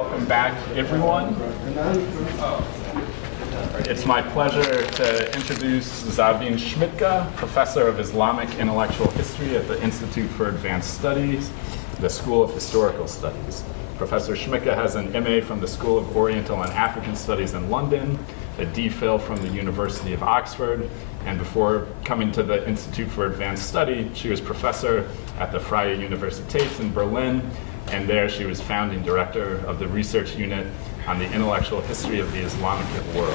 Welcome back, everyone. It's my pleasure to introduce Sabine Schmidtke, Professor of Islamic Intellectual History at the Institute for Advanced Studies, the School of Historical Studies. Professor Schmidtke has an MA from the School of Oriental and African Studies in London, a DPhil from the University of Oxford, and before coming to the Institute for Advanced Study, she was professor at the Freie Universität in Berlin, and there she was founding director of the research unit on the intellectual history of the Islamic world.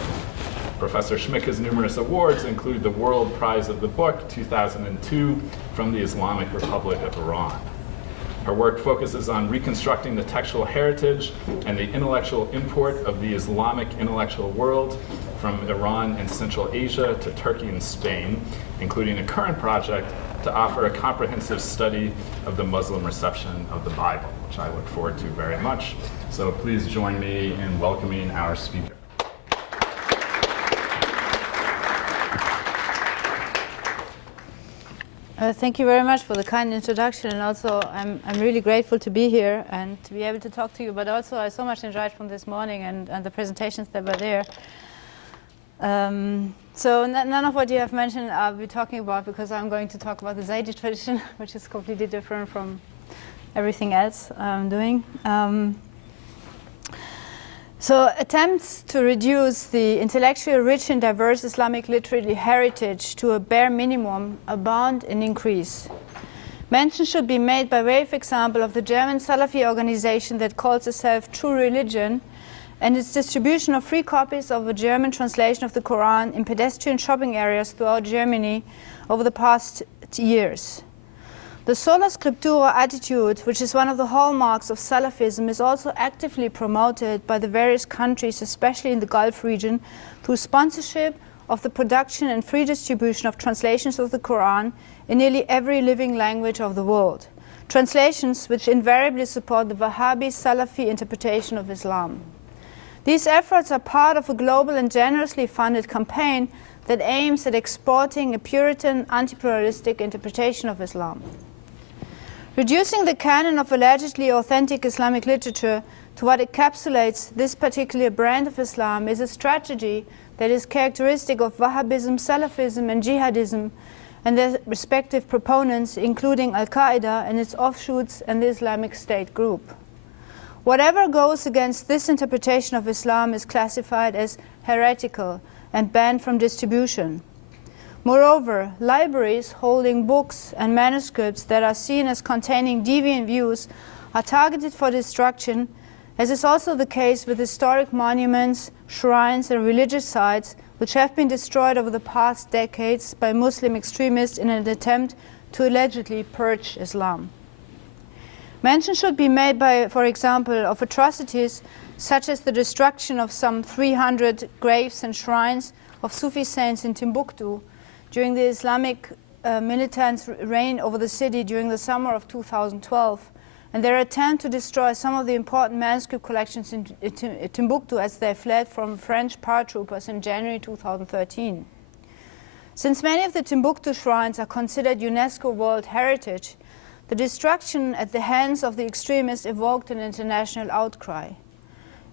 Professor Schmidtke's numerous awards include the World Prize of the Book 2002 from the Islamic Republic of Iran. Her work focuses on reconstructing the textual heritage and the intellectual import of the Islamic intellectual world from Iran and Central Asia to Turkey and Spain, including a current project to offer a comprehensive study of the Muslim reception of the Bible, which I look forward to very much. So please join me in welcoming our speaker. Thank you very much for the kind introduction, and also I'm really grateful to be here and to be able to talk to you, but also I so much enjoyed from this morning and the presentations that were there. So none of what you have mentioned I'll be talking about, because I'm going to talk about the Zaydi tradition, which is completely different from everything else I'm doing. So attempts to reduce the intellectually rich and diverse Islamic literary heritage to a bare minimum abound and increase. Mention should be made by way of example of the German Salafi organization that calls itself True Religion, and its distribution of free copies of a German translation of the Quran in pedestrian shopping areas throughout Germany over the past years. The sola scriptura attitude, which is one of the hallmarks of Salafism, is also actively promoted by the various countries, especially in the Gulf region, through sponsorship of the production and free distribution of translations of the Quran in nearly every living language of the world. Translations which invariably support the Wahhabi Salafi interpretation of Islam. These efforts are part of a global and generously funded campaign that aims at exporting a Puritan, anti-pluralistic interpretation of Islam. Reducing the canon of allegedly authentic Islamic literature to what encapsulates this particular brand of Islam is a strategy that is characteristic of Wahhabism, Salafism, and Jihadism and their respective proponents, including Al-Qaeda and its offshoots and the Islamic State group. Whatever goes against this interpretation of Islam is classified as heretical and banned from distribution. Moreover, libraries holding books and manuscripts that are seen as containing deviant views are targeted for destruction, as is also the case with historic monuments, shrines, and religious sites which have been destroyed over the past decades by Muslim extremists in an attempt to allegedly purge Islam. Mention should be made by, for example, of atrocities such as the destruction of some 300 graves and shrines of Sufi saints in Timbuktu during the Islamic militants' reign over the city during the summer of 2012, and their attempt to destroy some of the important manuscript collections in Timbuktu as they fled from French paratroopers in January 2013. Since many of the Timbuktu shrines are considered UNESCO World Heritage, the destruction at the hands of the extremists evoked an international outcry.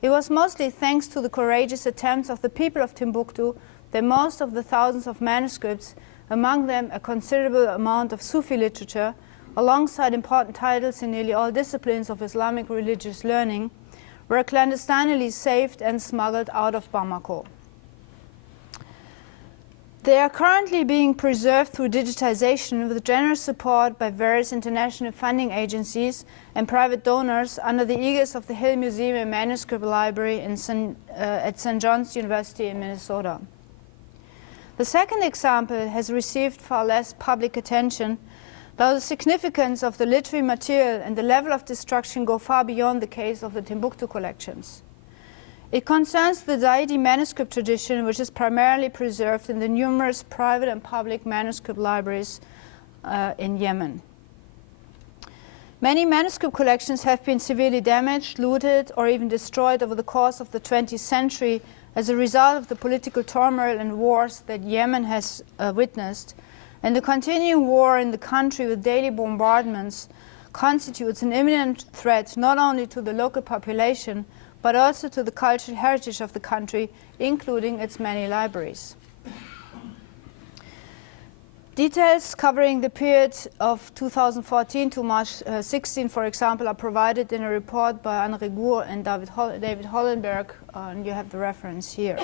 It was mostly thanks to the courageous attempts of the people of Timbuktu that most of the thousands of manuscripts, among them a considerable amount of Sufi literature, alongside important titles in nearly all disciplines of Islamic religious learning, were clandestinely saved and smuggled out of Bamako. They are currently being preserved through digitization with generous support by various international funding agencies and private donors under the aegis of the Hill Museum and Manuscript Library at St. John's University in Minnesota. The second example has received far less public attention, though the significance of the literary material and the level of destruction go far beyond the case of the Timbuktu collections. It concerns the Zaydi Manuscript Tradition, which is primarily preserved in the numerous private and public manuscript libraries in Yemen. Many manuscript collections have been severely damaged, looted, or even destroyed over the course of the 20th century as a result of the political turmoil and wars that Yemen has witnessed, and the continuing war in the country with daily bombardments constitutes an imminent threat not only to the local population, but also to the cultural heritage of the country, including its many libraries. Details covering the period of 2014 to March 16, for example, are provided in a report by Anne Rigour and David Hollenberg, and you have the reference here.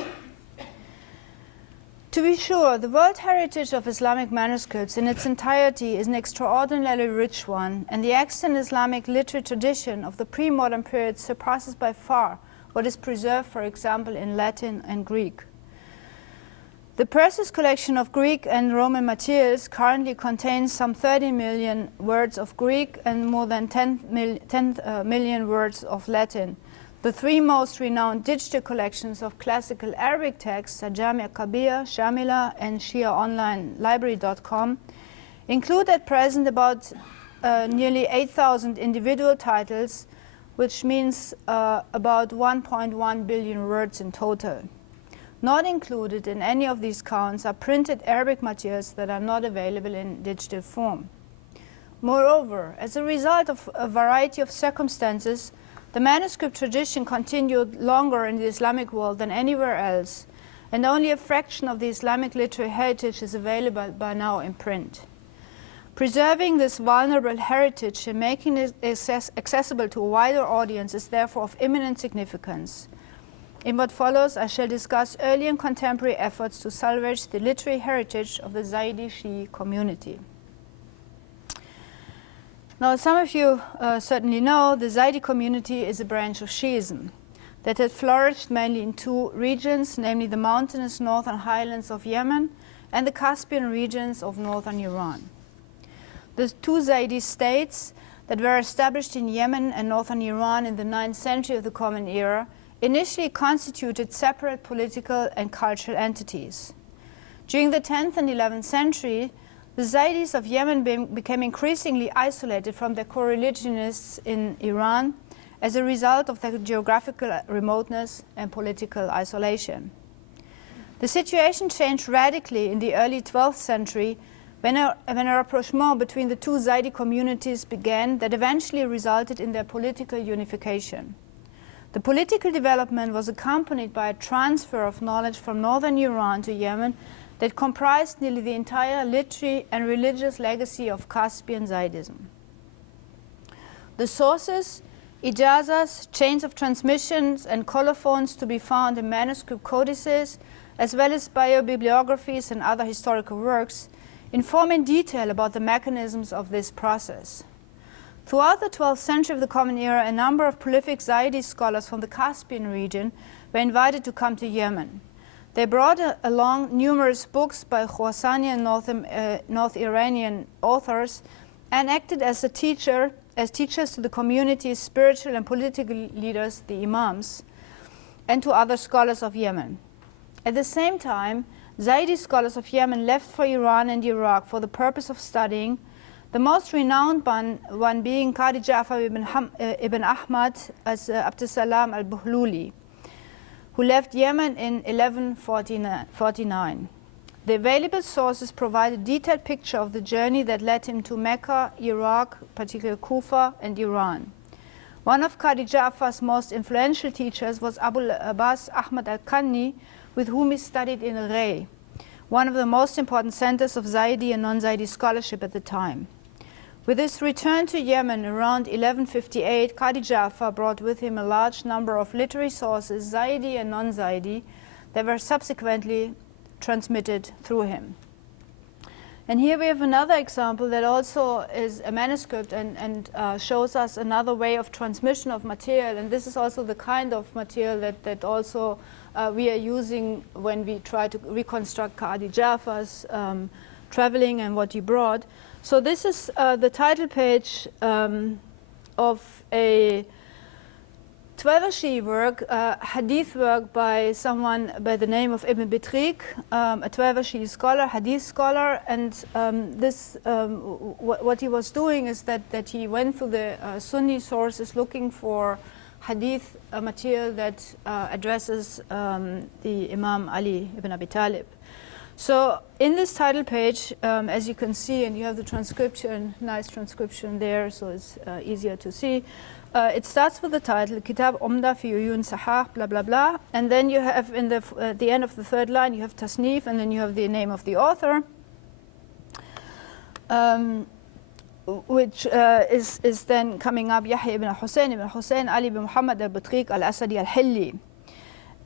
To be sure, the world heritage of Islamic manuscripts in its entirety is an extraordinarily rich one, and the extant Islamic literary tradition of the pre-modern period surpasses by far what is preserved, for example, in Latin and Greek. The Persis collection of Greek and Roman materials currently contains some 30 million words of Greek and more than 10 million words of Latin. The three most renowned digital collections of classical Arabic texts are Jamia Kabir, Shamila, and ShiaOnlineLibrary.com include at present about nearly 8,000 individual titles, which means about 1.1 billion words in total. Not included in any of these counts are printed Arabic materials that are not available in digital form. Moreover, as a result of a variety of circumstances, the manuscript tradition continued longer in the Islamic world than anywhere else, and only a fraction of the Islamic literary heritage is available by now in print. Preserving this vulnerable heritage and making it accessible to a wider audience is therefore of eminent significance. In what follows, I shall discuss early and contemporary efforts to salvage the literary heritage of the Zaydi Shi'i community. Now, as some of you certainly know, the Zaydi community is a branch of Shi'ism that had flourished mainly in two regions, namely the mountainous northern highlands of Yemen and the Caspian regions of northern Iran. The two Zaydi states that were established in Yemen and northern Iran in the 9th century of the Common Era initially constituted separate political and cultural entities. During the 10th and 11th century, the Zaydis of Yemen became increasingly isolated from their co-religionists in Iran as a result of their geographical remoteness and political isolation. The situation changed radically in the early 12th century when a rapprochement between the two Zaydi communities began that eventually resulted in their political unification. The political development was accompanied by a transfer of knowledge from northern Iran to Yemen that comprised nearly the entire literary and religious legacy of Caspian Zaydism. The sources, ijazas, chains of transmissions, and colophons to be found in manuscript codices, as well as biobibliographies and other historical works, inform in detail about the mechanisms of this process. Throughout the 12th century of the Common Era, a number of prolific Zaydi scholars from the Caspian region were invited to come to Yemen. They brought along numerous books by Khorasani and North Iranian authors and acted as teachers to the community's spiritual and political leaders, the imams, and to other scholars of Yemen. At the same time, Zaydi scholars of Yemen left for Iran and Iraq for the purpose of studying, the most renowned one being Qadi Ja'far ibn Ahmad as Abdussalam al-Buhluli, who left Yemen in 1149. The available sources provide a detailed picture of the journey that led him to Mecca, Iraq, particularly Kufa, and Iran. One of Qadi Ja'far's most influential teachers was Abu Abbas Ahmad al-Kanni, with whom he studied in Rey, one of the most important centers of Zaydi and non-Zaydi scholarship at the time. With his return to Yemen around 1158, Qadi Ja'far brought with him a large number of literary sources, Zaydi and non-Zaydi, that were subsequently transmitted through him. And here we have another example that also is a manuscript and shows us another way of transmission of material. And this is also the kind of material that also we are using when we try to reconstruct Qadi Ja'far's traveling and what he brought. So this is the title page of a Twelver work, hadith work by someone by the name of Ibn Bitrik, a Twelver scholar, hadith scholar, and what he was doing is that he went through the Sunni sources looking for hadith material that addresses the Imam Ali ibn Abi Talib. So in this title page, as you can see, and you have the transcription, nice transcription there, so it's easier to see. It starts with the title, Kitab Umda fi Uyun Sahah, blah, blah, blah. And then you have in the end of the third line, you have Tasnif, and then you have the name of the author, which is then coming up, Yahya ibn Hussein, Ali ibn Muhammad al-Batriq al-Asadi al-Hilli.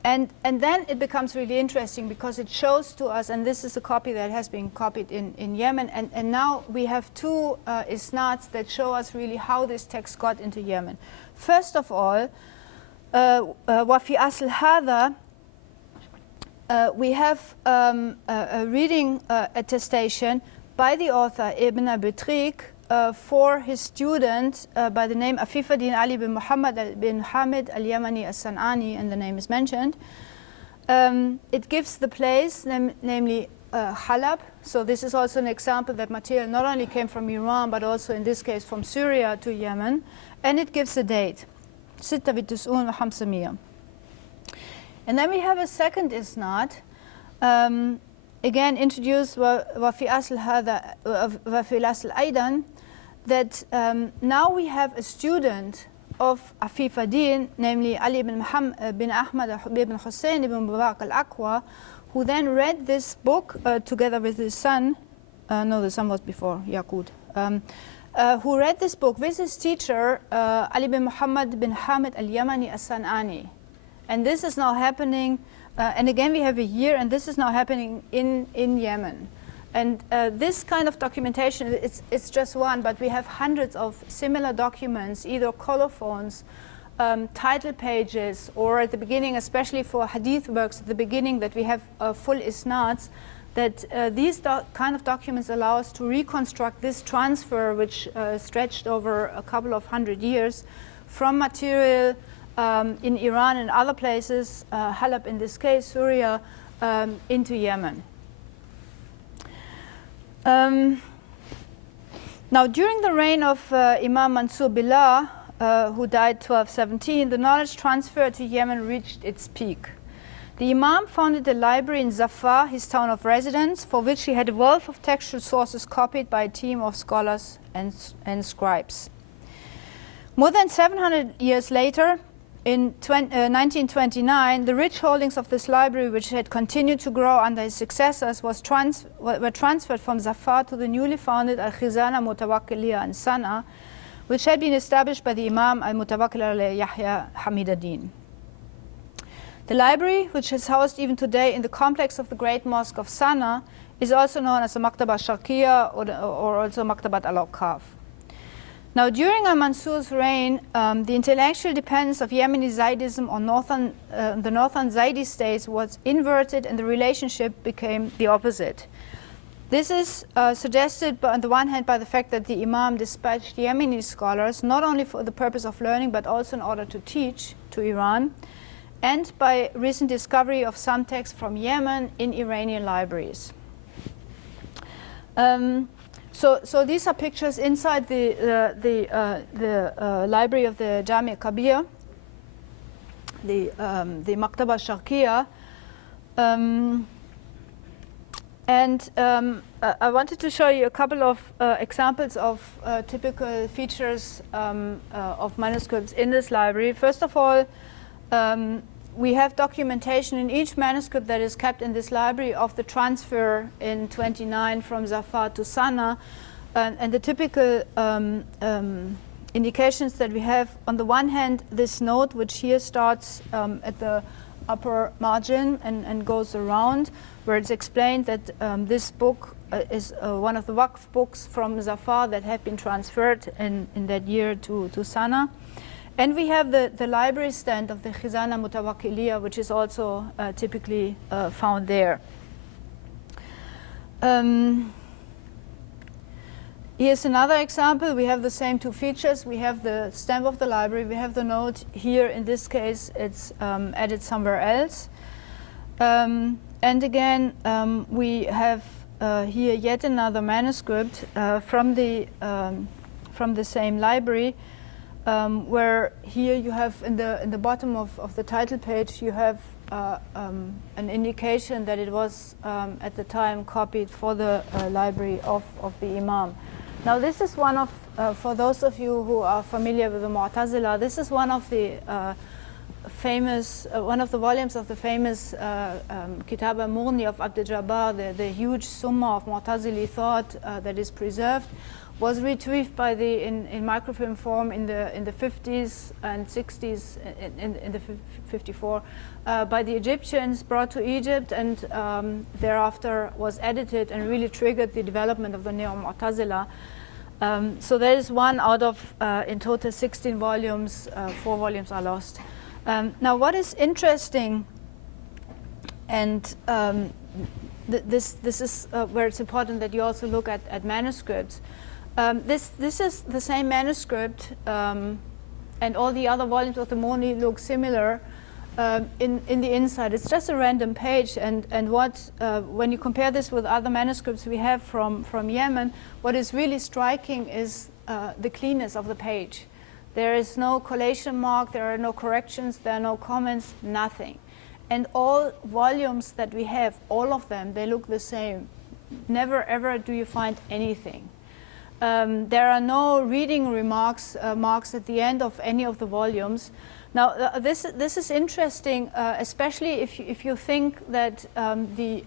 And then it becomes really interesting because it shows to us, and this is a copy that has been copied in Yemen, and now we have two isnads that show us really how this text got into Yemen. First of all, وَفِي أَصْلِ هَذَا, we have a reading attestation by the author Ibn Batriq for his student by the name Afifuddin Ali bin Muhammad bin Hamid al-Yemeni as-San'ani, and the name is mentioned. It gives the place, namely Halab. So this is also an example that material not only came from Iran, but also in this case from Syria to Yemen. And it gives a date, 96 And then we have a second isnad, again introduced وفي أصل هذا وفي الأصل أيضا, that now we have a student of Afifuddin, namely Ali bin Muhammad bin Ahmad bin Hussein ibn Mubarak al-Aqwa, who then read this book together with his son. No, the son was before, Yaqut. Who read this book with his teacher, Ali bin Muhammad bin Hamid al-Yemeni as-San'ani. And this is now happening, and again we have a year, and this is now happening in Yemen. And this kind of documentation, it's just one, but we have hundreds of similar documents, either colophons, title pages, or at the beginning, especially for hadith works, at the beginning that we have full isnads, that these kind of documents allow us to reconstruct this transfer, which stretched over a couple of hundred years, from material in Iran and other places, Halab in this case, Syria, into Yemen. Now, during the reign of Imam Mansur Billah, who died 1217, the knowledge transfer to Yemen reached its peak. The Imam founded a library in Zafar, his town of residence, for which he had a wealth of textual sources copied by a team of scholars and scribes. More than 700 years later, in 1929, the rich holdings of this library, which had continued to grow under his successors, were transferred from Zafar to the newly founded Al-Khizana Mutawakkiliya in Sana'a, which had been established by the Imam Al-Mutawakkil al-Yahya Hamid ad-Din. The library, which is housed even today in the complex of the Great Mosque of Sana'a, is also known as the Maktabat Sharqiyya or also Maktabat al-Awqaf. Now, during al-Mansur's reign, the intellectual dependence of Yemeni Zaydism on the northern Zaydi states was inverted, and the relationship became the opposite. This is suggested, on the one hand, by the fact that the Imam dispatched Yemeni scholars, not only for the purpose of learning, but also in order to teach to Iran, and by recent discovery of some texts from Yemen in Iranian libraries. So these are pictures inside the library of the Jami' Kabir, the Maktaba Sharqiyya. And I wanted to show you a couple of examples of typical features of manuscripts in this library. First of all, we have documentation in each manuscript that is kept in this library of the transfer in 29 from Zafar to Sana'a, and the typical indications that we have. On the one hand, this note, which here starts at the upper margin and goes around, where it's explained that this book is one of the Waqf books from Zafar that had been transferred in that year to Sana'a. And we have the library stand of the Khizana Mutawakkiliya, which is also typically found there. Here's another example. We have the same two features. We have the stamp of the library. We have the note here. In this case, it's added somewhere else. And again, we have here yet another manuscript from the same library. where here you have in the bottom of the title page, you have an indication that it was at the time copied for the library of the Imam. Now this is one of, for those of you who are familiar with the Mu'tazila, this is one of the famous, one of the volumes of the famous Kitab al-Mughni of Abd al-Jabbar, the huge summa of Mu'tazili thought that is preserved, was retrieved by in microfilm form in the 50s and 60s, in the 54, by the Egyptians, brought to Egypt, and thereafter was edited and really triggered the development of the Neo-Mu'tazila. So there is one out of, in total, 16 volumes. 4 volumes are lost. Now, what is interesting, and this is where it's important that you also look at manuscripts. This is the same manuscript, and all the other volumes of the Mughni look similar in the inside. It's just a random page, and what when you compare this with other manuscripts we have from Yemen, what is really striking is the cleanness of the page. There is no collation mark, there are no corrections, there are no comments, nothing. And all volumes that we have, all of them, they look the same. Never ever do you find anything. There are no reading remarks, marks at the end of any of the volumes. Now, this is interesting, especially if you think that the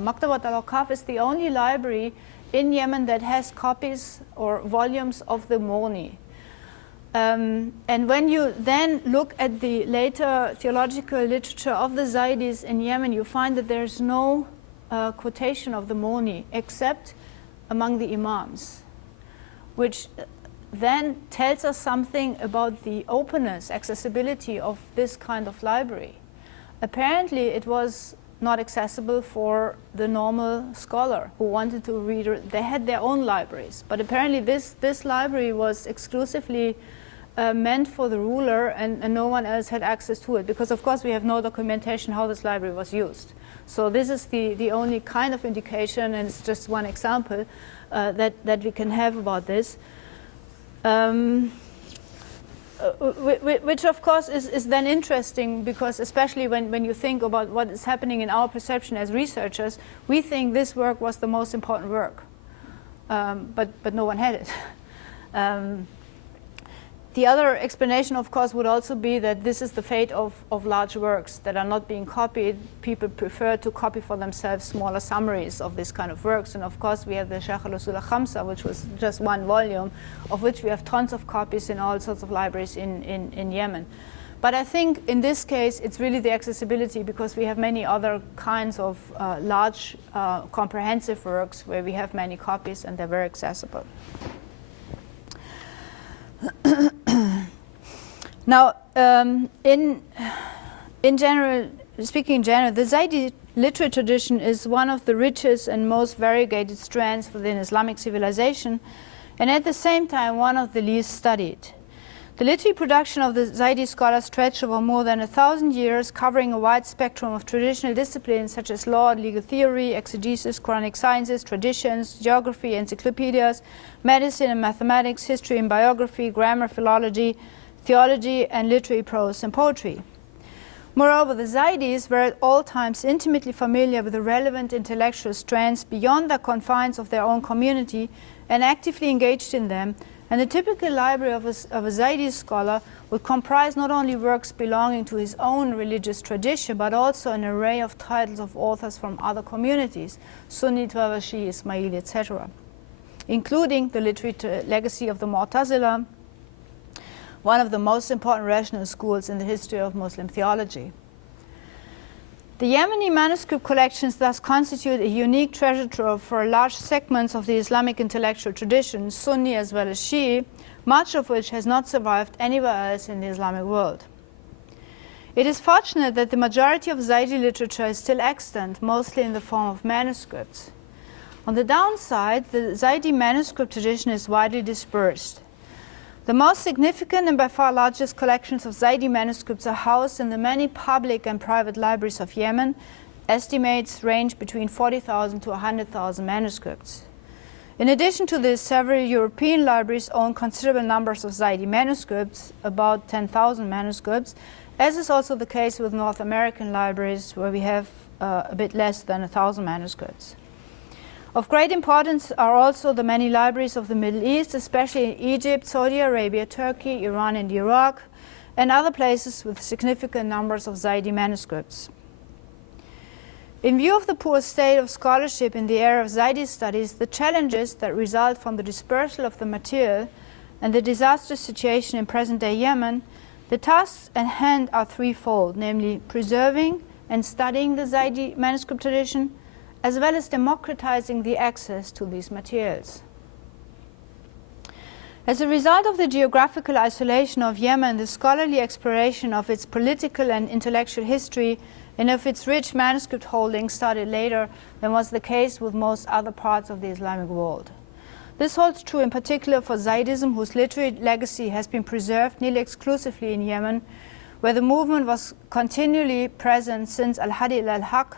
Maktabat al-Awqaf is the only library in Yemen that has copies or volumes of the Mughni. And when you then look at the later theological literature of the Zaydis in Yemen, you find that there's no quotation of the Mughni except among the imams, which then tells us something about the openness, accessibility of this kind of library. Apparently, it was not accessible for the normal scholar who wanted to read. They had their own libraries, but apparently this library was exclusively meant for the ruler, and no one else had access to it, because of course we have no documentation how this library was used. So this is the only kind of indication, and it's just one example that we can have about this. Which of course is then interesting, because especially when you think about what is happening in our perception as researchers, we think this work was the most important work, but no one had it. The other explanation, of course, would also be that this is the fate of large works that are not being copied. People prefer to copy for themselves smaller summaries of this kind of works. And of course, we have the Shaykh al-Usul al-Khamsa, which was just one volume, of which we have tons of copies in all sorts of libraries in Yemen. But I think in this case, it's really the accessibility, because we have many other kinds of large, comprehensive works where we have many copies and they're very accessible. Now, in general, speaking in general, the Zaydi literary tradition is one of the richest and most variegated strands within Islamic civilization, and at the same time one of the least studied. The literary production of the Zaydi scholars stretched over more than 1,000 years, covering a wide spectrum of traditional disciplines such as law, legal theory, exegesis, Quranic sciences, traditions, geography, encyclopedias, medicine and mathematics, history and biography, grammar, philology, theology, and literary prose and poetry. Moreover, the Zaydis were at all times intimately familiar with the relevant intellectual strands beyond the confines of their own community and actively engaged in them, and the typical library of a Zaydi scholar would comprise not only works belonging to his own religious tradition, but also an array of titles of authors from other communities, Sunni, Tawashi, Ismaili, etc., including the literary legacy of the Mu'tazila, one of the most important rational schools in the history of Muslim theology. The Yemeni manuscript collections thus constitute a unique treasure trove for large segments of the Islamic intellectual tradition, Sunni as well as Shi'i, much of which has not survived anywhere else in the Islamic world. It is fortunate that the majority of Zaydi literature is still extant, mostly in the form of manuscripts. On the downside, the Zaydi manuscript tradition is widely dispersed. The most significant and by far largest collections of Zaydi manuscripts are housed in the many public and private libraries of Yemen. Estimates range between 40,000 to 100,000 manuscripts. In addition to this, several European libraries own considerable numbers of Zaydi manuscripts, about 10,000 manuscripts, as is also the case with North American libraries, where we have a bit less than 1,000 manuscripts. Of great importance are also the many libraries of the Middle East, especially in Egypt, Saudi Arabia, Turkey, Iran, and Iraq, and other places with significant numbers of Zaydi manuscripts. In view of the poor state of scholarship in the area of Zaydi studies, the challenges that result from the dispersal of the material, and the disastrous situation in present-day Yemen, the tasks at hand are threefold, namely preserving and studying the Zaydi manuscript tradition, as well as democratizing the access to these materials. As a result of the geographical isolation of Yemen, the scholarly exploration of its political and intellectual history and of its rich manuscript holdings started later than was the case with most other parts of the Islamic world. This holds true in particular for Zaydism, whose literary legacy has been preserved nearly exclusively in Yemen, where the movement was continually present since Al-Hadi al-Haq,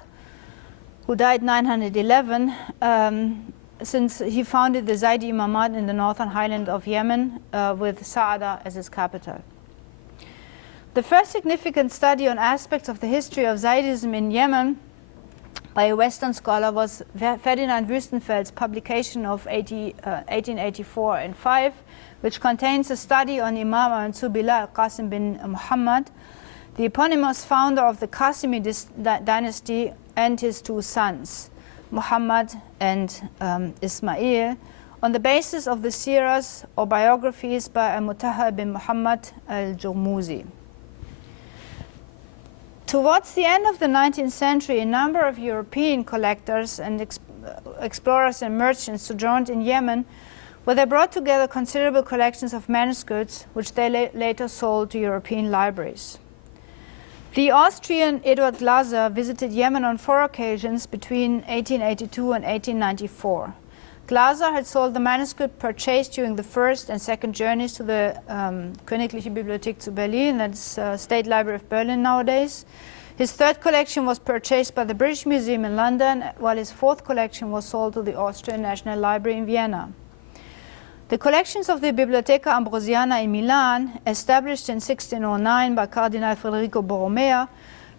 who died 911, since he founded the Zaydi Imamat in the northern highland of Yemen with Sa'ada as its capital. The first significant study on aspects of the history of Zaydism in Yemen by a Western scholar was Ferdinand Wüstenfeld's publication of 1884 and 5, which contains a study on Imam al-Zubillah al-Qasim bin Muhammad, the eponymous founder of the Qasimi dynasty, and his two sons, Muhammad and Ismail, on the basis of the siras or biographies by al-Mutahhar bin Muhammad al-Jurmuzi. Towards the end of the 19th century, a number of European collectors and explorers and merchants sojourned in Yemen, where they brought together considerable collections of manuscripts, which they later sold to European libraries. The Austrian Eduard Glaser visited Yemen on 4 occasions between 1882 and 1894. Glaser had sold the manuscript purchased during the first and second journeys to the Königliche Bibliothek zu Berlin, that's State Library of Berlin nowadays. His third collection was purchased by the British Museum in London, while his fourth collection was sold to the Austrian National Library in Vienna. The collections of the Biblioteca Ambrosiana in Milan, established in 1609 by Cardinal Federico Borromeo,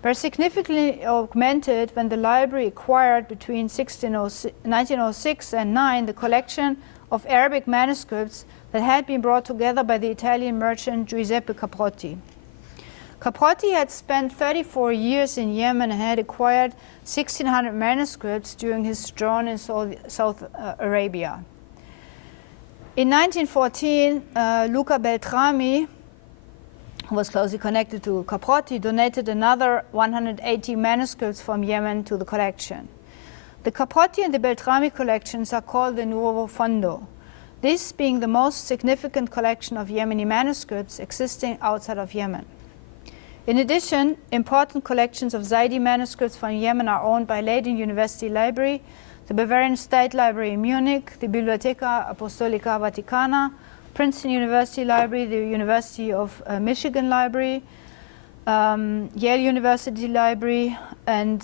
were significantly augmented when the library acquired between 1906 and 9 the collection of Arabic manuscripts that had been brought together by the Italian merchant Giuseppe Caprotti. Caprotti had spent 34 years in Yemen and had acquired 1,600 manuscripts during his sojourn in South Arabia. In 1914, Luca Beltrami, who was closely connected to Caprotti, donated another 180 manuscripts from Yemen to the collection. The Caprotti and the Beltrami collections are called the Nuovo Fondo, this being the most significant collection of Yemeni manuscripts existing outside of Yemen. In addition, important collections of Zaydi manuscripts from Yemen are owned by Leiden University Library, the Bavarian State Library in Munich, the Biblioteca Apostolica Vaticana, Princeton University Library, the University of Michigan Library, Yale University Library, and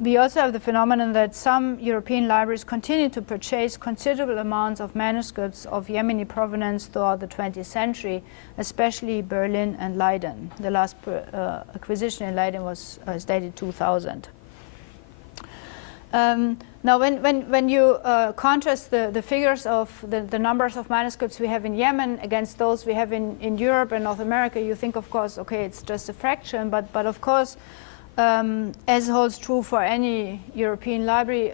we also have the phenomenon that some European libraries continue to purchase considerable amounts of manuscripts of Yemeni provenance throughout the 20th century, especially Berlin and Leiden. The last acquisition in Leiden was dated 2000. Now, when you contrast the figures of the numbers of manuscripts we have in Yemen against those we have in Europe and North America, you think, of course, okay, it's just a fraction, but of course, as holds true for any European library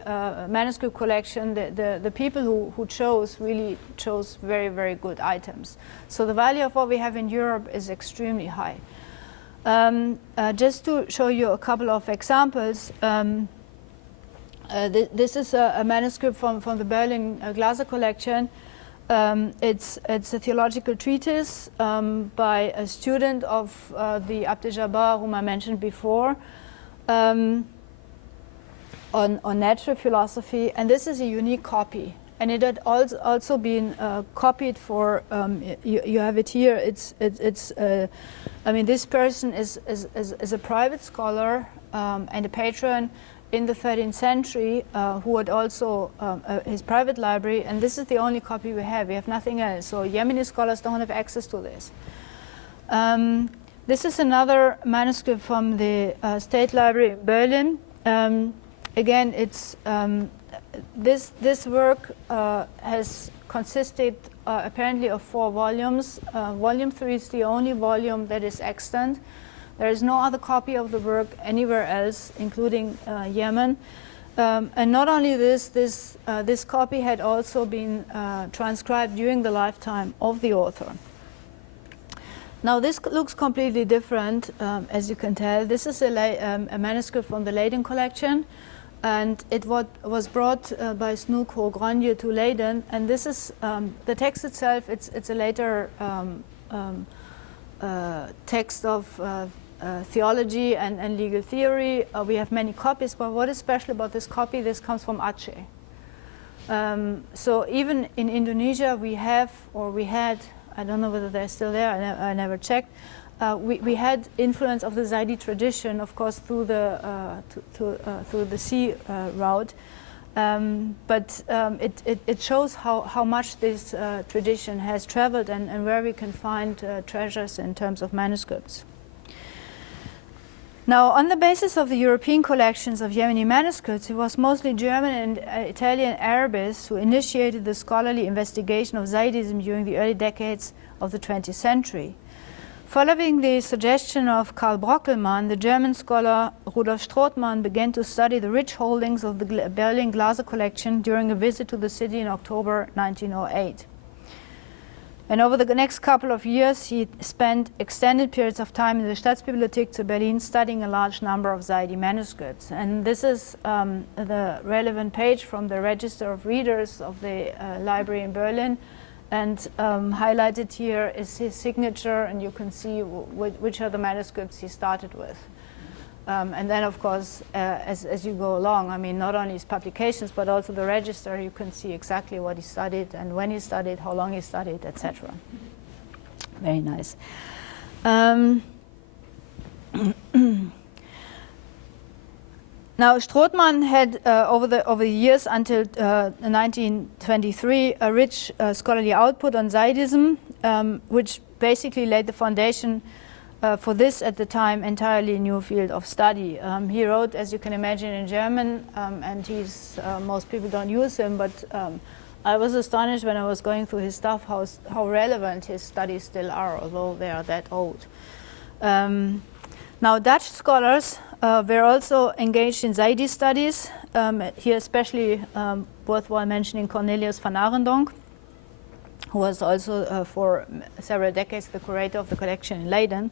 manuscript collection, the people who chose really chose very, very good items. So the value of what we have in Europe is extremely high. Just to show you a couple of examples, this is a manuscript from the Berlin Glaser collection. It's a theological treatise by a student of the Abd Jabbar, whom I mentioned before, on natural philosophy, and this is a unique copy. And it had also been copied for. You have it here. I mean, this person is a private scholar and a patron, in the 13th century who had also his private library, and this is the only copy we have. We have nothing else. So Yemeni scholars don't have access to this. This is another manuscript from the State Library in Berlin. Again, it's this work has consisted apparently of 4 volumes. Volume 3 is the only volume that is extant. There is no other copy of the work anywhere else, including Yemen. And not only this copy had also been transcribed during the lifetime of the author. Now this looks completely different, as you can tell. This is a manuscript from the Leiden collection, and it was brought by Snook Hogronje to Leiden. And this is the text itself. It's a later text of theology and legal theory. We have many copies, but what is special about this copy? This comes from Aceh. So even in Indonesia, we had, I don't know whether they're still there, I never checked. We had influence of the Zaydi tradition, of course, through the sea route. But it shows how much this tradition has traveled and where we can find treasures in terms of manuscripts. Now, on the basis of the European collections of Yemeni manuscripts, it was mostly German and Italian Arabists who initiated the scholarly investigation of Zaydism during the early decades of the 20th century. Following the suggestion of Karl Brockelmann, the German scholar Rudolf Strothmann began to study the rich holdings of the Berlin Glaser collection during a visit to the city in October 1908. And over the next couple of years, he spent extended periods of time in the Staatsbibliothek zu Berlin studying a large number of Zaydi manuscripts. And this is the relevant page from the Register of Readers of the library in Berlin. And highlighted here is his signature, and you can see which are the manuscripts he started with. And then, of course, as you go along, I mean, not only his publications, but also the register, you can see exactly what he studied and when he studied, how long he studied, etc. Very nice. Now, Strothmann had, over the years until 1923, a rich scholarly output on Zaydism, which basically laid the foundation for this, at the time, entirely new field of study. He wrote, as you can imagine, in German, and most people don't use him, but I was astonished when I was going through his stuff how relevant his studies still are, although they are that old. Now, Dutch scholars were also engaged in Zaydi studies. Here especially worthwhile mentioning Cornelius van Arendonk, who was also for several decades the curator of the collection in Leiden,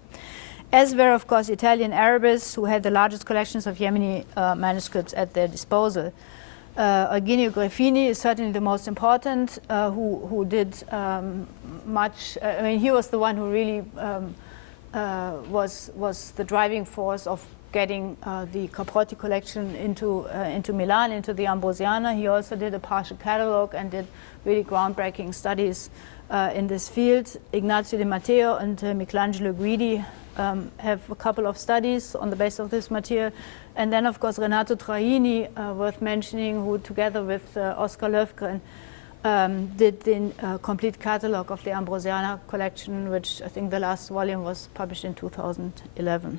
as were, of course, Italian Arabists who had the largest collections of Yemeni manuscripts at their disposal. Eugenio Greffini is certainly the most important, who did much. I mean, he was the one who really was the driving force of getting the Caprotti collection into Milan, into the Ambrosiana. He also did a partial catalog and did really groundbreaking studies in this field. Ignazio Di Matteo and Michelangelo Guidi have a couple of studies on the basis of this material. And then, of course, Renato Traini, worth mentioning, who together with Oskar Löfgren did the complete catalog of the Ambrosiana collection, which I think the last volume was published in 2011.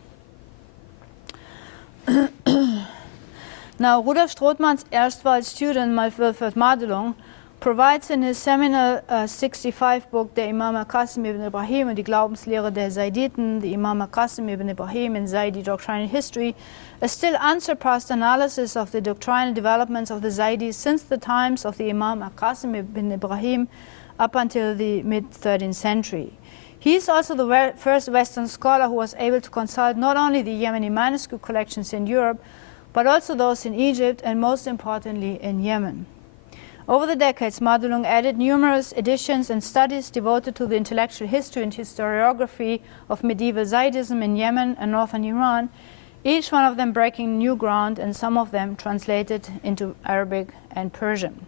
Now, Rudolf Strothmann's erstwhile student, Wilfred Madelung, provides in his seminal 65 book, Der Imam al-Qasim ibn Ibrahim und die Glaubenslehre der Zayditen, the Imam al-Qasim ibn Ibrahim in Zaydi Doctrinal History, a still unsurpassed analysis of the doctrinal developments of the Zaydis since the times of the Imam al-Qasim ibn Ibrahim up until the mid-13th century. He is also the first Western scholar who was able to consult not only the Yemeni manuscript collections in Europe, but also those in Egypt and, most importantly, in Yemen. Over the decades, Madelung added numerous editions and studies devoted to the intellectual history and historiography of medieval Zaydism in Yemen and northern Iran, each one of them breaking new ground and some of them translated into Arabic and Persian.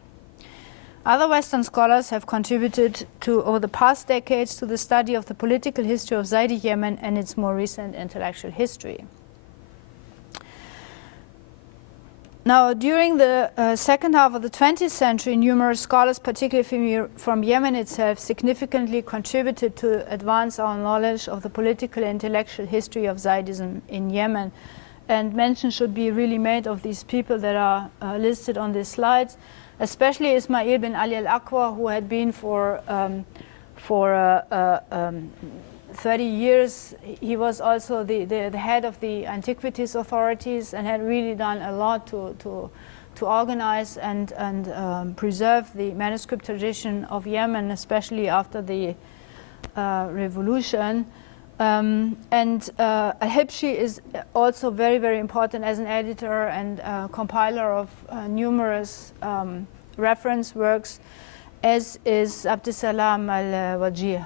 Other Western scholars have contributed over the past decades to the study of the political history of Zaydi Yemen and its more recent intellectual history. Now, during the second half of the 20th century, numerous scholars, particularly from Yemen itself, significantly contributed to advance our knowledge of the political and intellectual history of Zaydism in Yemen. And mention should be really made of these people that are listed on these slides, especially Ismail bin Ali al-Aqwa, who had been for 30 years. He was also the head of the antiquities authorities and had really done a lot to organize and preserve the manuscript tradition of Yemen, especially after the revolution. Al-Hibshi is also very, very important as an editor and compiler of numerous reference works, as is Abdussalam al-Wajih.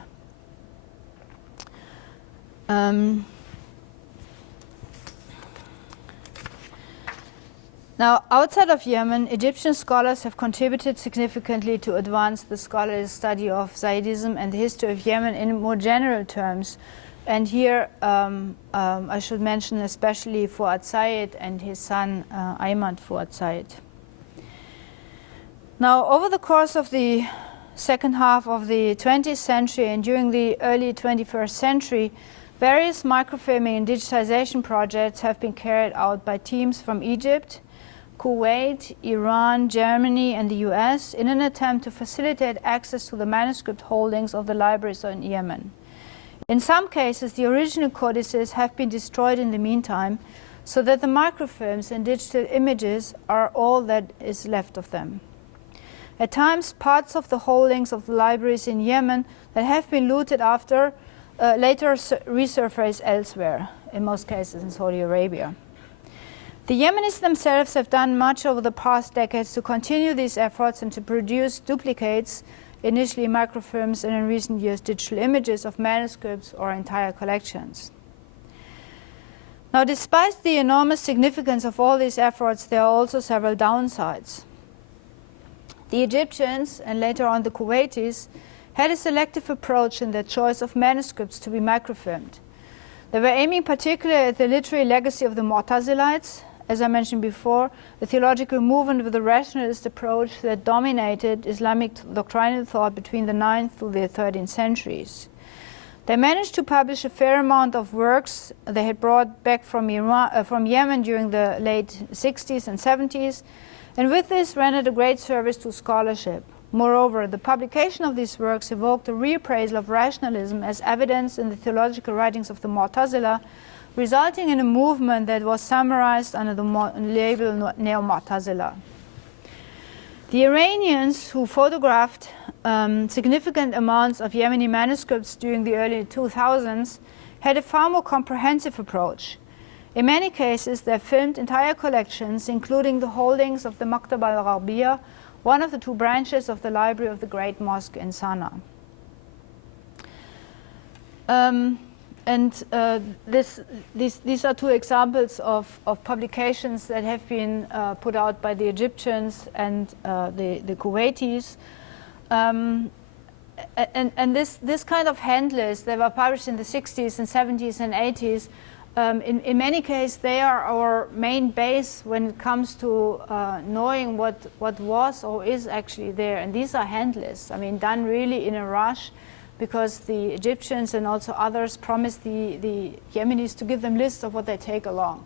Now, outside of Yemen, Egyptian scholars have contributed significantly to advance the scholarly study of Zaydism and the history of Yemen in more general terms. And here I should mention especially Fuad Said and his son Ayman Fuad Said. Now, over the course of the second half of the 20th century and during the early 21st century, various microfilming and digitization projects have been carried out by teams from Egypt, Kuwait, Iran, Germany, and the US in an attempt to facilitate access to the manuscript holdings of the libraries in Yemen. In some cases, the original codices have been destroyed in the meantime, so that the microfilms and digital images are all that is left of them. At times, parts of the holdings of the libraries in Yemen that have been looted after later resurface elsewhere, in most cases in Saudi Arabia. The Yemenis themselves have done much over the past decades to continue these efforts and to produce duplicates, initially microfilms and in recent years digital images of manuscripts or entire collections. Now, despite the enormous significance of all these efforts, there are also several downsides. The Egyptians, and later on the Kuwaitis, had a selective approach in their choice of manuscripts to be microfilmed. They were aiming particularly at the literary legacy of the Mu'tazilites, as I mentioned before, the theological movement with the rationalist approach that dominated Islamic doctrinal thought between the 9th to the 13th centuries. They managed to publish a fair amount of works they had brought back from Yemen during the late 60s and 70s, and with this rendered a great service to scholarship. Moreover, the publication of these works evoked a reappraisal of rationalism as evidenced in the theological writings of the Mu'tazila, resulting in a movement that was summarized under the label Neo-Mu'tazila. The Iranians, who photographed significant amounts of Yemeni manuscripts during the early 2000s, had a far more comprehensive approach. In many cases, they filmed entire collections, including the holdings of the Maktab al-Gharbiyya, one of the two branches of the Library of the Great Mosque in Sana'a. These are two examples of publications that have been put out by the Egyptians and the Kuwaitis. And this kind of hand list, they were published in the 60s and 70s and 80s. In many cases, they are our main base when it comes to knowing what was or is actually there. And these are hand lists, I mean, done really in a rush, because the Egyptians and also others promised the Yemenis to give them lists of what they take along.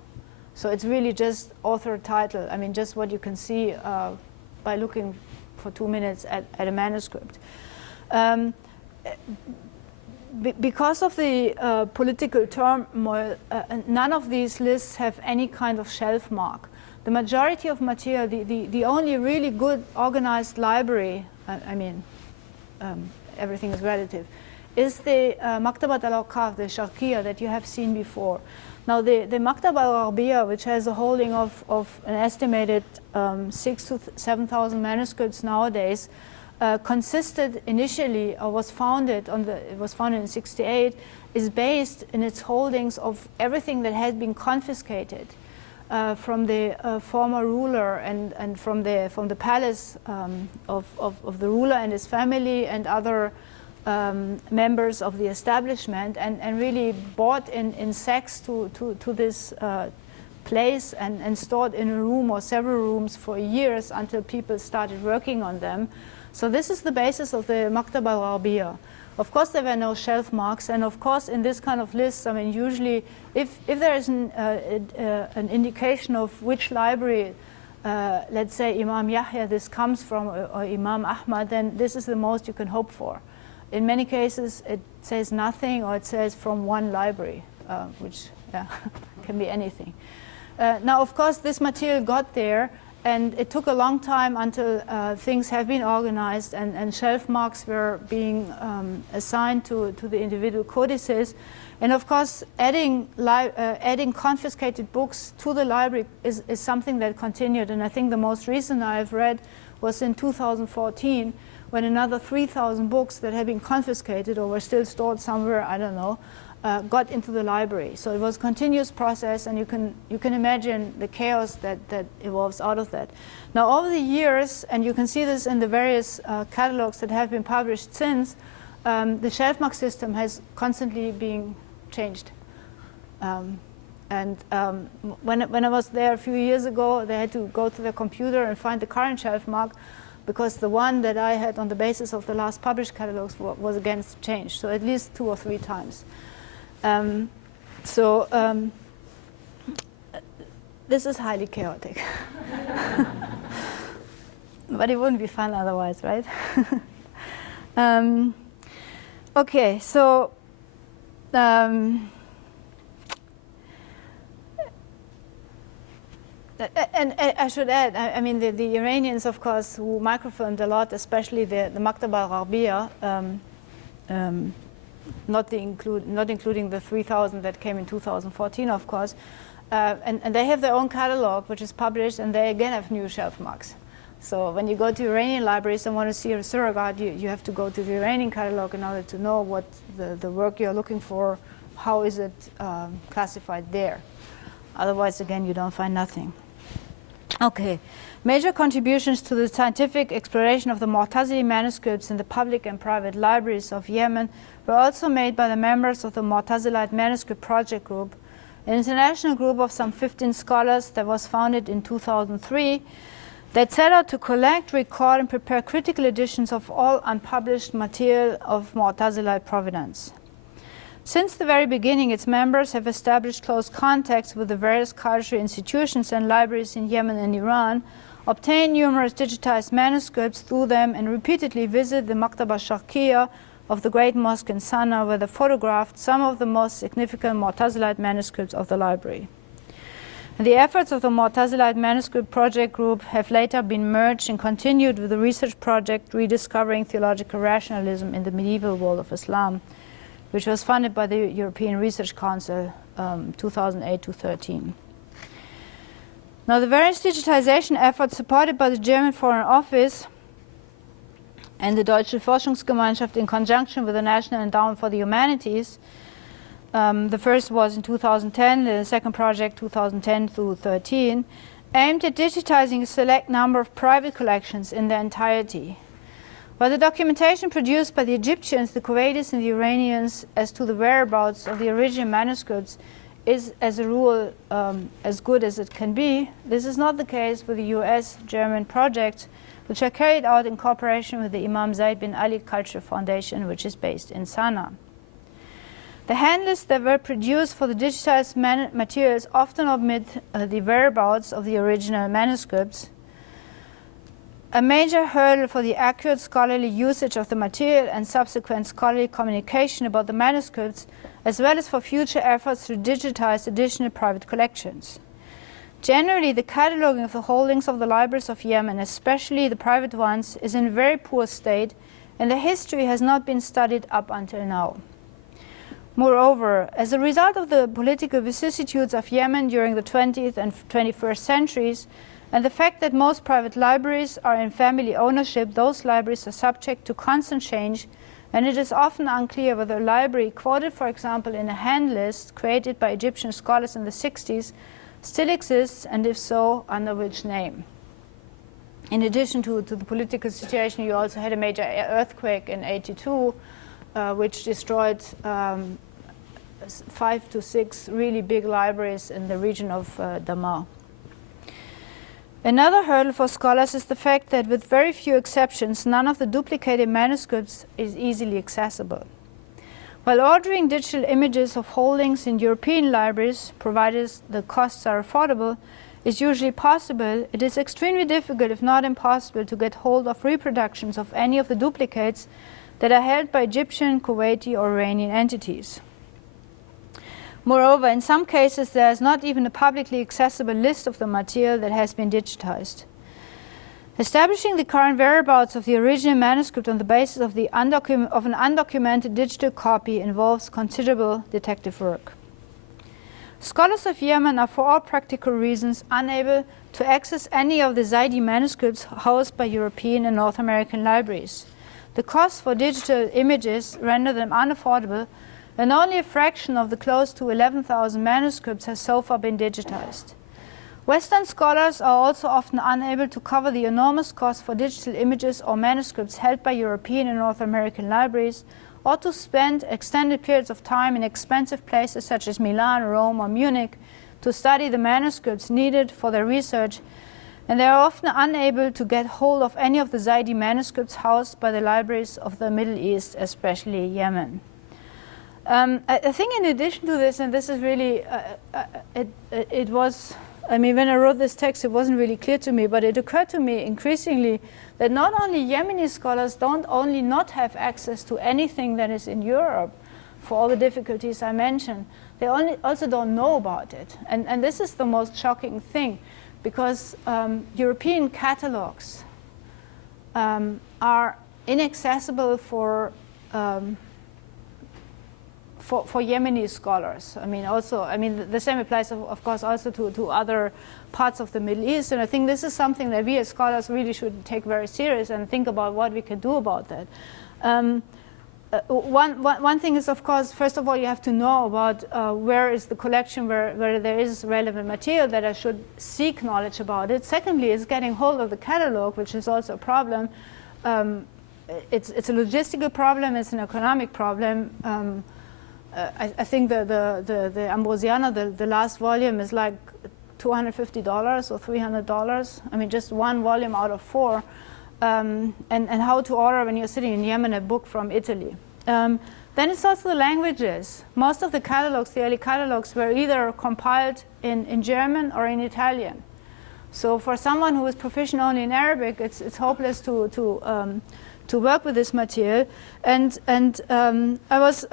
So it's really just author title. I mean, just what you can see by looking for 2 minutes at a manuscript. Because of the political turmoil, none of these lists have any kind of shelf mark. The majority of material, the only really good organized library, everything is relative, is the Maktabat al-Awqaf, the Sharqiyya that you have seen before. Now, the Maktab al-Gharbiyya, which has a holding of an estimated 6,000 to 7,000 manuscripts nowadays, consisted initially, or was founded it was founded in '68, is based in its holdings of everything that had been confiscated from the former ruler and from the palace of the ruler and his family and other members of the establishment, and really bought in sacks to place and stored in a room or several rooms for years until people started working on them. So this is the basis of the Maktaba al-Arabiya. Of course, there were no shelf marks, and of course, in this kind of lists, I mean, usually, if there is an indication of which library, let's say Imam Yahya, this comes from, or Imam Ahmad, then this is the most you can hope for. In many cases, it says nothing, or it says from one library, which can be anything. Now, of course, this material got there, and it took a long time until things have been organized and shelf marks were being assigned to the individual codices. And of course, adding confiscated books to the library is something that continued. And I think the most recent I've read was in 2014, when another 3,000 books that had been confiscated or were still stored somewhere, I don't know, got into the library. So it was a continuous process, and you can imagine the chaos that evolves out of that. Now, over the years, and you can see this in the various catalogs that have been published since, the shelf mark system has constantly been changed. When I was there a few years ago, they had to go to their computer and find the current shelf mark, because the one that I had on the basis of the last published catalogs was again changed, so at least 2 or 3 times. This is highly chaotic. But it wouldn't be fun otherwise, right? Okay, so and I should add, I mean, the Iranians, of course, who microfilmed a lot, especially the Maktaba al-Arabiya, not including the 3,000 that came in 2014, of course. And they have their own catalog, which is published, and they again have new shelf marks. So when you go to Iranian libraries and want to see a surrogate, you have to go to the Iranian catalog in order to know what the work you're looking for, how is it classified there. Otherwise, again, you don't find nothing. Okay. Major contributions to the scientific exploration of the Mu'tazili manuscripts in the public and private libraries of Yemen were also made by the members of the Mu'tazilite Manuscript Project Group, an international group of some 15 scholars that was founded in 2003 that set out to collect, record, and prepare critical editions of all unpublished material of Mu'tazilite provenance. Since the very beginning, its members have established close contacts with the various cultural institutions and libraries in Yemen and Iran, obtained numerous digitized manuscripts through them, and repeatedly visit the Maktaba Sharqiyya of the Great Mosque in Sana'a, where they photographed some of the most significant Mu'tazilite manuscripts of the library. And the efforts of the Mu'tazilite Manuscript Project Group have later been merged and continued with the research project Rediscovering Theological Rationalism in the Medieval World of Islam, which was funded by the European Research Council 2008-13. Now, the various digitization efforts supported by the German Foreign Office and the Deutsche Forschungsgemeinschaft in conjunction with the National Endowment for the Humanities, the first was in 2010, the second project 2010 through 13, aimed at digitizing a select number of private collections in their entirety. While the documentation produced by the Egyptians, the Kuwaitis, and the Iranians as to the whereabouts of the original manuscripts is, as a rule, as good as it can be, this is not the case with the US-German projects, which are carried out in cooperation with the Imam Zaydi bin Ali Cultural Foundation, which is based in Sana'a. The hand lists that were produced for the digitized materials often omit the whereabouts of the original manuscripts. A major hurdle for the accurate scholarly usage of the material and subsequent scholarly communication about the manuscripts, as well as for future efforts to digitize additional private collections. Generally, the cataloging of the holdings of the libraries of Yemen, especially the private ones, is in very poor state, and the history has not been studied up until now. Moreover, as a result of the political vicissitudes of Yemen during the 20th and 21st centuries, and the fact that most private libraries are in family ownership, those libraries are subject to constant change, and it is often unclear whether a library quoted, for example, in a hand list created by Egyptian scholars in the 60s still exists, and if so, under which name. In addition to the political situation, you also had a major earthquake in '82, which destroyed 5 to 6 really big libraries in the region of Damas. Another hurdle for scholars is the fact that with very few exceptions, none of the duplicated manuscripts is easily accessible. While ordering digital images of holdings in European libraries, provided the costs are affordable, is usually possible, it is extremely difficult, if not impossible, to get hold of reproductions of any of the duplicates that are held by Egyptian, Kuwaiti, or Iranian entities. Moreover, in some cases, there is not even a publicly accessible list of the material that has been digitized. Establishing the current whereabouts of the original manuscript on the basis of an undocumented digital copy involves considerable detective work. Scholars of Yemen are, for all practical reasons, unable to access any of the Zaydi manuscripts housed by European and North American libraries. The costs for digital images render them unaffordable, and only a fraction of the close to 11,000 manuscripts has so far been digitized. Western scholars are also often unable to cover the enormous cost for digital images or manuscripts held by European and North American libraries, or to spend extended periods of time in expensive places such as Milan, Rome, or Munich to study the manuscripts needed for their research, and they are often unable to get hold of any of the Zaydi manuscripts housed by the libraries of the Middle East, especially Yemen. I think in addition to this, and this is really, it was, I mean, when I wrote this text, it wasn't really clear to me, but it occurred to me increasingly that not only Yemeni scholars don't only not have access to anything that is in Europe for all the difficulties I mentioned, they also don't know about it. And this is the most shocking thing, because European catalogs are inaccessible for Yemeni scholars. I mean, also, I mean, the same applies, of course, also to other parts of the Middle East. And I think this is something that we as scholars really should take very serious and think about what we can do about that. One thing is, of course, first of all, you have to know about where is the collection where there is relevant material that I should seek knowledge about it. Secondly, is getting hold of the catalog, which is also a problem. It's a logistical problem. It's an economic problem. I think the Ambrosiana, the last volume, is like $250 or $300. I mean, just one volume out of 4. And how to order when you're sitting in Yemen a book from Italy. Then it's also the languages. Most of the catalogs, the early catalogs, were either compiled in German or in Italian. So for someone who is proficient only in Arabic, it's hopeless to work with this material. And I was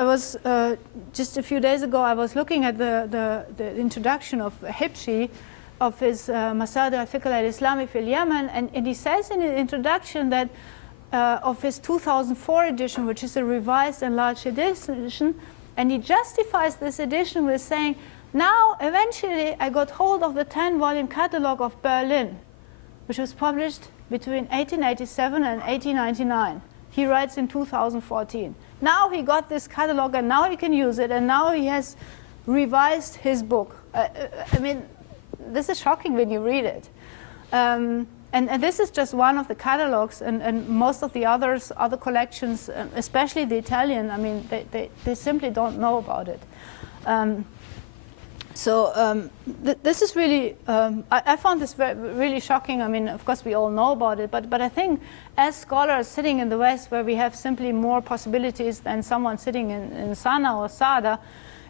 just a few days ago, I was looking at the introduction of Hibshi, of his Masad al-Fiqh al-Islami fil Yemen, and he says in the introduction that of his 2004 edition, which is a revised and enlarged edition, and he justifies this edition with saying, now eventually I got hold of the 10-volume catalog of Berlin, which was published between 1887 and 1899. He writes in 2014. Now he got this catalog, and now he can use it, and now he has revised his book. I mean, this is shocking when you read it. And this is just one of the catalogs, and most of the other collections, especially the Italian, I mean, they simply don't know about it. This is really, I found this really shocking. I mean, of course, we all know about it, but I think as scholars sitting in the West, where we have simply more possibilities than someone sitting in Sana'a or Sada,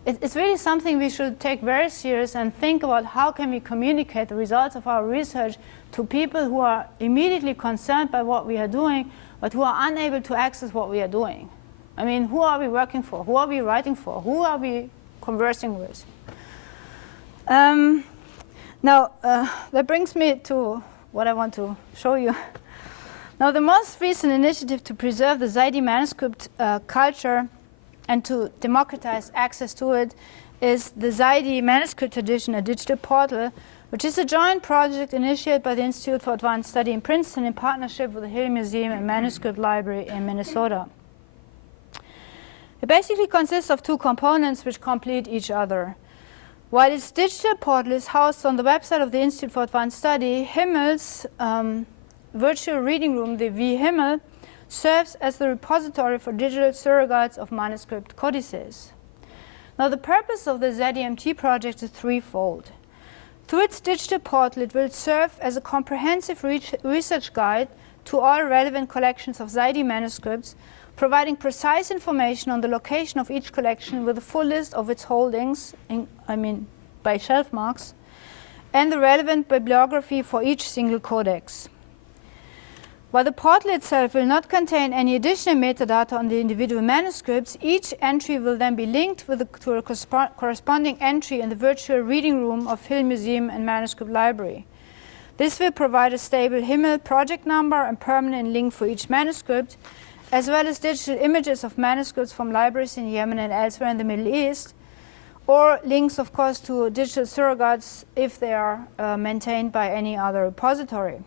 it's really something we should take very serious and think about how can we communicate the results of our research to people who are immediately concerned by what we are doing, but who are unable to access what we are doing. I mean, who are we working for? Who are we writing for? Who are we conversing with? Now, that brings me to what I want to show you. Now, the most recent initiative to preserve the Zaydi manuscript culture and to democratize access to it is the Zaydi Manuscript Tradition, a digital portal, which is a joint project initiated by the Institute for Advanced Study in Princeton in partnership with the Hill Museum and Manuscript Library in Minnesota. It basically consists of 2 components which complete each other. While its digital portal is housed on the website of the Institute for Advanced Study, Himmel's virtual reading room, the vHimmel, serves as the repository for digital surrogates of manuscript codices. Now, the purpose of the ZDMT project is threefold. Through its digital portal, it will serve as a comprehensive research guide to all relevant collections of Zaydi manuscripts, providing precise information on the location of each collection with a full list of its holdings, by shelf marks, and the relevant bibliography for each single codex. While the portal itself will not contain any additional metadata on the individual manuscripts, each entry will then be linked to a corresponding entry in the virtual reading room of Hill Museum and Manuscript Library. This will provide a stable Himmel project number and permanent link for each manuscript, as well as digital images of manuscripts from libraries in Yemen and elsewhere in the Middle East, or links, of course, to digital surrogates if they are maintained by any other repository.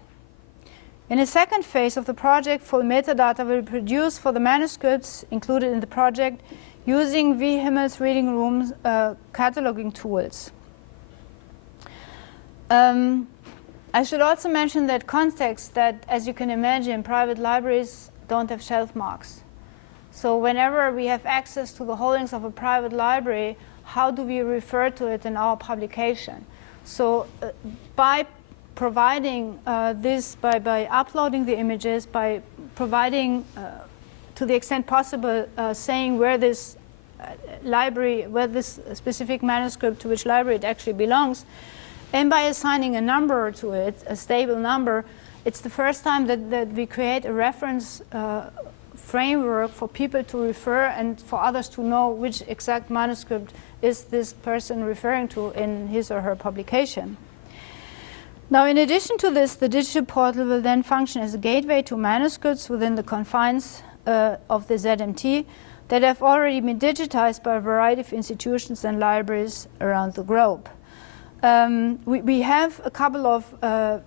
In a second phase of the project, full metadata will be produced for the manuscripts included in the project using vHimmel's reading room cataloging tools. I should also mention that context that, as you can imagine, private libraries don't have shelf marks. So whenever we have access to the holdings of a private library, how do we refer to it in our publication? So by providing this, by uploading the images, by providing, to the extent possible, saying where this library, where this specific manuscript, to which library it actually belongs, and by assigning a number to it, a stable number, it's the first time that we create a reference framework for people to refer and for others to know which exact manuscript is this person referring to in his or her publication. Now, in addition to this, the digital portal will then function as a gateway to manuscripts within the confines of the ZMT that have already been digitized by a variety of institutions and libraries around the globe. We have a couple of,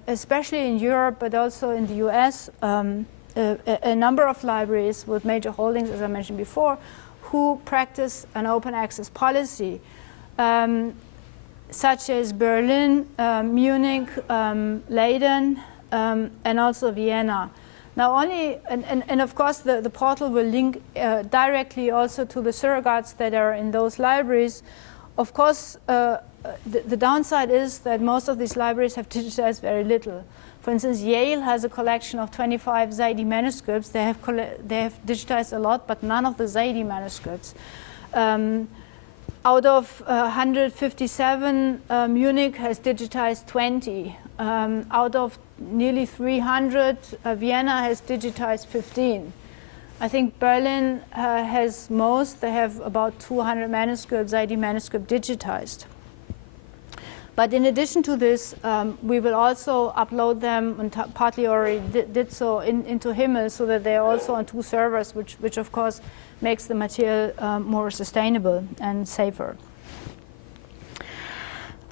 especially in Europe, but also in the US, a number of libraries with major holdings, as I mentioned before, who practice an open access policy, such as Berlin, Munich, Leiden, and also Vienna. Now and of course the portal will link directly also to the surrogates that are in those libraries. Of course, the downside is that most of these libraries have digitized very little. For instance, Yale has a collection of 25 Zaydi manuscripts. They have digitized a lot, but none of the Zaydi manuscripts. Out of 157, Munich has digitized 20. Out of nearly 300, Vienna has digitized 15. I think Berlin has most. They have about 200 manuscripts, Zaydi manuscript digitized. But in addition to this, we will also upload them, and partly already did so, into Himmel, so that they are also on two servers, which of course makes the material more sustainable and safer.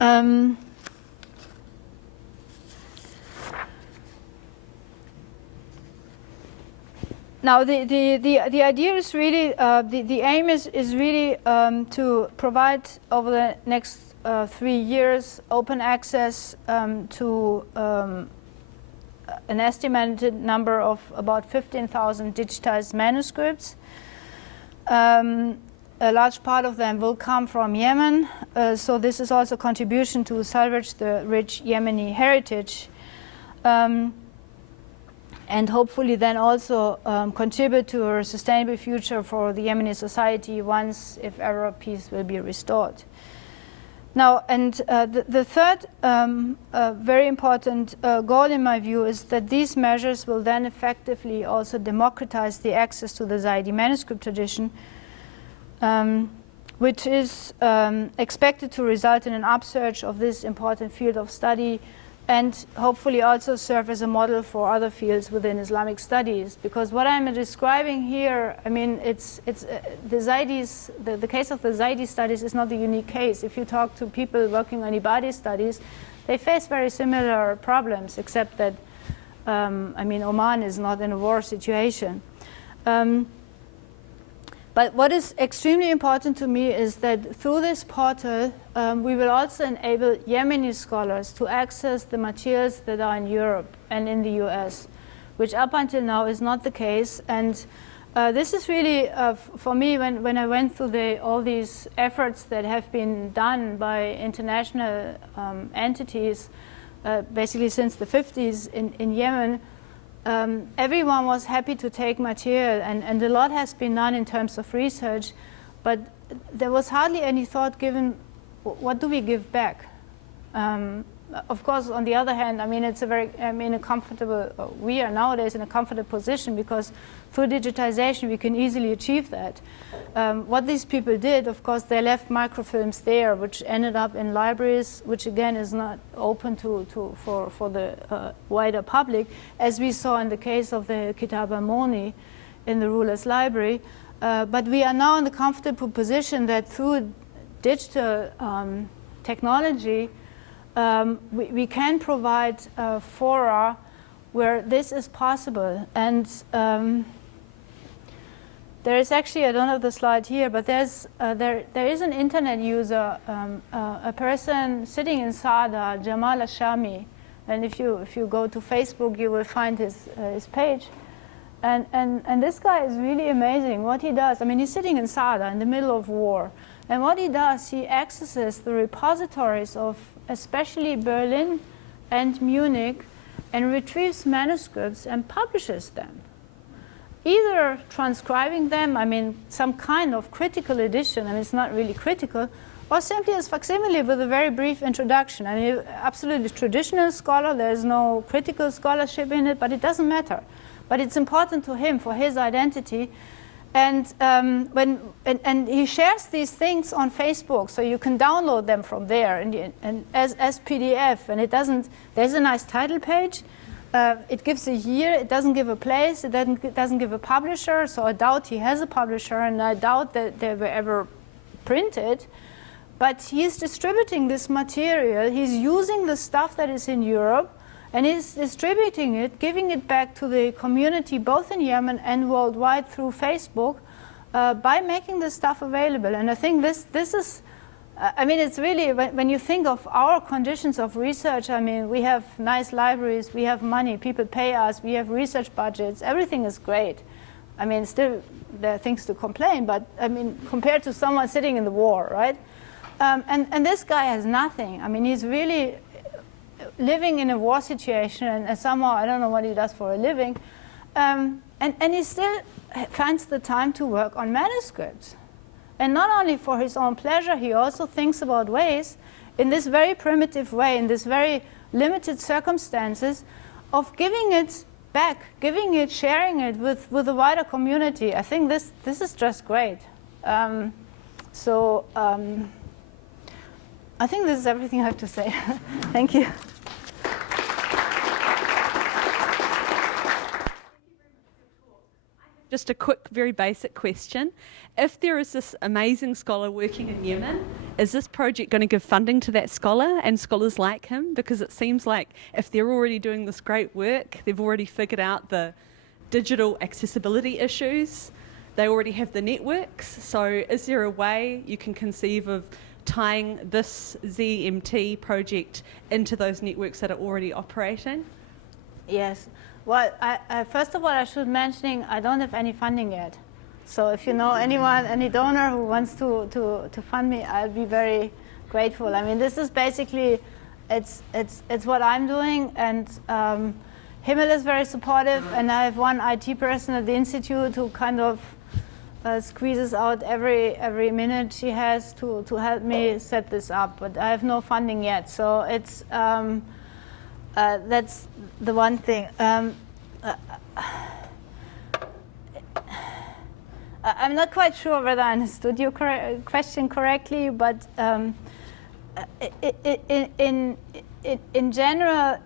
Now, the idea is really, the aim is really to provide over the next 3 years open access to an estimated number of about 15,000 digitized manuscripts. A large part of them will come from Yemen, so this is also a contribution to salvage the rich Yemeni heritage. And hopefully then also contribute to a sustainable future for the Yemeni society once, if ever, peace will be restored. Now, and the third very important goal in my view is that these measures will then effectively also democratize the access to the Zaydi manuscript tradition, which is expected to result in an upsurge of this important field of study, and hopefully also serve as a model for other fields within Islamic studies. Because what I'm describing here, I mean, it's the Zaydis, the case of the Zaydi studies is not a unique case. If you talk to people working on Ibadi studies, they face very similar problems, except that, I mean, Oman is not in a war situation. But what is extremely important to me is that through this portal, we will also enable Yemeni scholars to access the materials that are in Europe and in the US, which up until now is not the case. And This is really, for me, when I went through all these efforts that have been done by international entities, basically since the 50s in Yemen, everyone was happy to take material, and a lot has been done in terms of research, but there was hardly any thought given, what do we give back? Of course, on the other hand, I mean, it's a very, a comfortable, we are nowadays in a comfortable position because through digitization we can easily achieve that. What these people did, of course, they left microfilms there, which ended up in libraries, which again is not open for the wider public, as we saw in the case of the Kitab al-Moni in the Ruler's Library. But we are now in the comfortable position that through digital technology, we can provide fora where this is possible. And there is actually, I don't have the slide here, but there is an internet user, a person sitting in Sada, Jamal Ashami. And if you go to Facebook, you will find his page. And this guy is really amazing. What he does, I mean, he's sitting in Sada in the middle of war. And what he does, he accesses the repositories of especially Berlin and Munich and retrieves manuscripts and publishes them. Either transcribing them, I mean, some kind of critical edition, and it's not really critical, or simply as facsimile with a very brief introduction. I mean, absolutely traditional scholar, there's no critical scholarship in it, but it doesn't matter. But it's important to him for his identity. And and he shares these things on Facebook, so you can download them from there and as PDF. And it doesn't. There's a nice title page. It gives a year. It doesn't give a place. It doesn't give a publisher. So I doubt he has a publisher, and I doubt that they were ever printed. But he's distributing this material. He's using the stuff that is in Europe, and he's distributing it, giving it back to the community, both in Yemen and worldwide through Facebook, by making this stuff available. And I think this is, I mean, it's really, when you think of our conditions of research, I mean, we have nice libraries, we have money, people pay us, we have research budgets, everything is great. I mean, still, there are things to complain, but I mean, compared to someone sitting in the war, right? And this guy has nothing. I mean, he's really living in a war situation, and somehow, I don't know what he does for a living, and he still finds the time to work on manuscripts. And not only for his own pleasure, he also thinks about ways, in this very primitive way, in this very limited circumstances, of giving it back, giving it, sharing it with the wider community. I think this is just great. I think this is everything I have to say. Thank you. Just a quick, very basic question. If there is this amazing scholar working in Yemen, is this project going to give funding to that scholar and scholars like him? Because it seems like if they're already doing this great work, they've already figured out the digital accessibility issues, they already have the networks. So is there a way you can conceive of tying this ZMT project into those networks that are already operating? Yes. Well, first of all, I should mention I don't have any funding yet. So if you know anyone, any donor who wants to fund me, I'll be very grateful. I mean, this is basically, it's what I'm doing, and Himmel is very supportive, and I have one IT person at the Institute who kind of squeezes out every minute she has to help me set this up, but I have no funding yet. So it's that's the one thing. I'm not quite sure whether I understood your question correctly, but in general,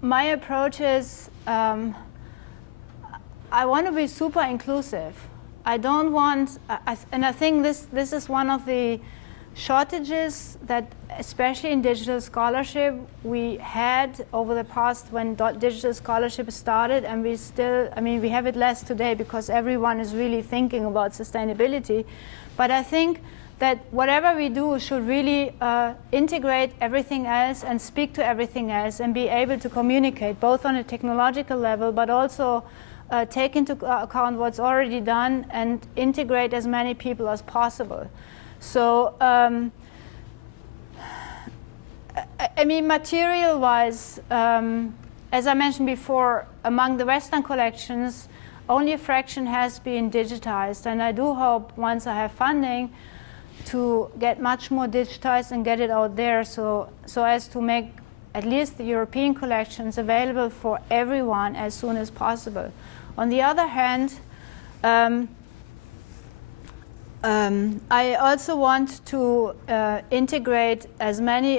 my approach is I want to be super inclusive. I don't want, and I think this is one of the shortages that, especially in digital scholarship, we had over the past when digital scholarship started, and we still, I mean, we have it less today because everyone is really thinking about sustainability. But I think that whatever we do should really integrate everything else and speak to everything else and be able to communicate both on a technological level, but also take into account what's already done, and integrate as many people as possible. So, I mean, material-wise, as I mentioned before, among the Western collections, only a fraction has been digitized, and I do hope once I have funding to get much more digitized and get it out there, so as to make at least the European collections available for everyone as soon as possible. On the other hand, I also want to integrate as many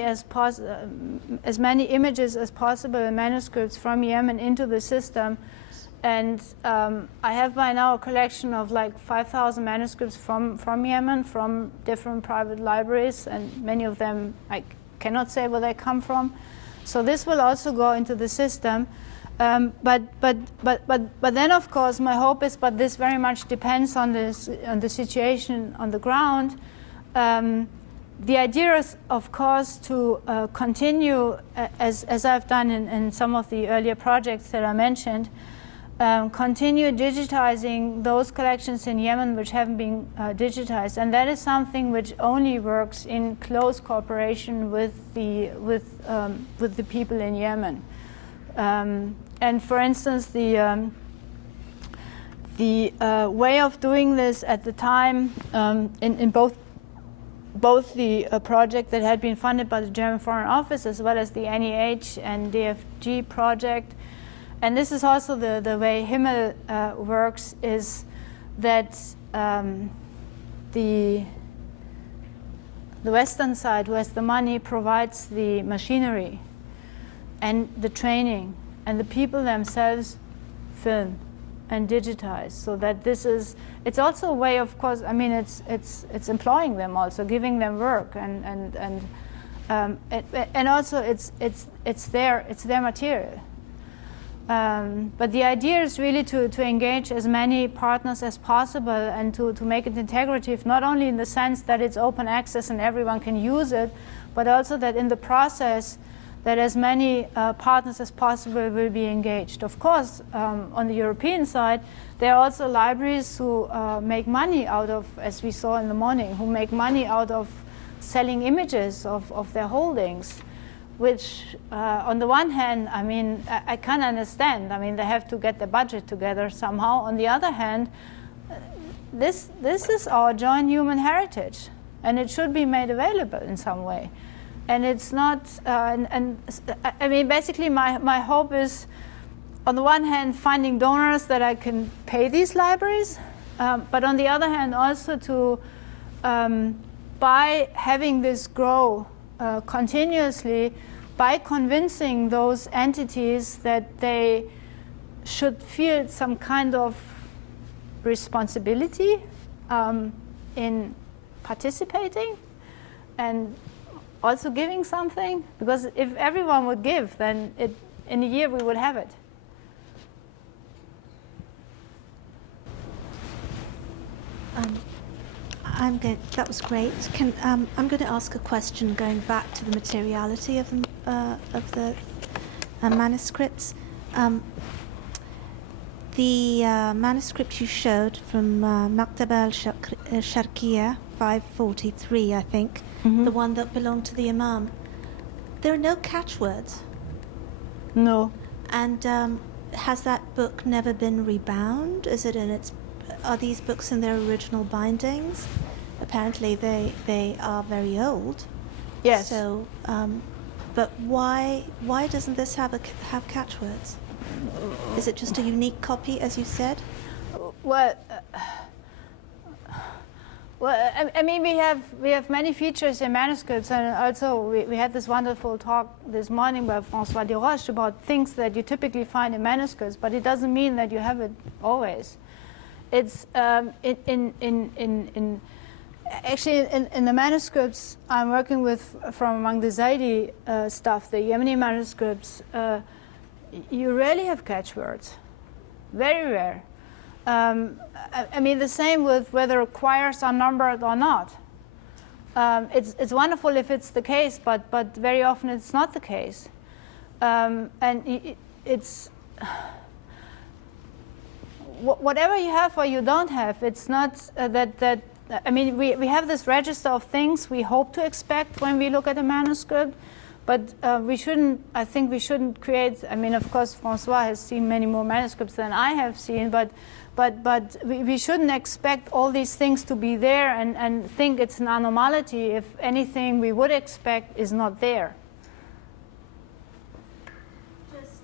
images as possible, manuscripts from Yemen, into the system. And I have by now a collection of like 5,000 manuscripts from Yemen, from different private libraries, and many of them I cannot say where they come from. So this will also go into the system. But then, of course, my hope is, but this very much depends on the situation on the ground. The idea is, of course, to continue, as I've done in some of the earlier projects that I mentioned, continue digitizing those collections in Yemen which haven't been digitized, and that is something which only works in close cooperation with the people in Yemen. And for instance, the way of doing this at the time in both the project that had been funded by the German Foreign Office as well as the NEH and DFG project, and this is also the way Himmel works, is that the Western side, who has the money, provides the machinery and the training, and the people themselves film and digitize. So that it's also a way, of course, I mean, it's employing them also, giving them work, and also it's their material. But the idea is really to engage as many partners as possible, and to make it integrative, not only in the sense that it's open access and everyone can use it, but also that in the process that as many partners as possible will be engaged. Of course, on the European side, there are also libraries who make money out of, as we saw in the morning, who make money out of selling images of their holdings, which on the one hand, I mean, I can understand. I mean, they have to get the budget together somehow. On the other hand, this is our joint human heritage, and it should be made available in some way. And it's not, I mean, basically my hope is, on the one hand, finding donors that I can pay these libraries, but on the other hand, also to, by having this grow continuously, by convincing those entities that they should feel some kind of responsibility in participating and also giving something, because if everyone would give, then in a year we would have it. That was great. I'm going to ask a question going back to the materiality of the manuscripts. The manuscript you showed from Maktaba al-Sharqiyya, 543, I think, the one that belonged to the imam. There are no catchwords. No. And has that book never been rebound? Is it in its? Are these books in their original bindings? Apparently, they are very old. Yes. So, but why doesn't this have catchwords? Is it just a unique copy, as you said? Well, I mean, we have many features in manuscripts, and also we had this wonderful talk this morning by François Desroches about things that you typically find in manuscripts, but it doesn't mean that you have it always. It's actually in the manuscripts I'm working with from among the Zaydi stuff, the Yemeni manuscripts, you rarely have catchwords, very rare. I mean, the same with whether choirs are numbered or not. It's wonderful if it's the case, but very often it's not the case. And it's whatever you have or you don't have, it's not that I mean, we have this register of things we hope to expect when we look at a manuscript, but I think we shouldn't create, I mean, of course, Francois has seen many more manuscripts than I have seen, but we shouldn't expect all these things to be there and think it's an anomaly if anything we would expect is not there. Just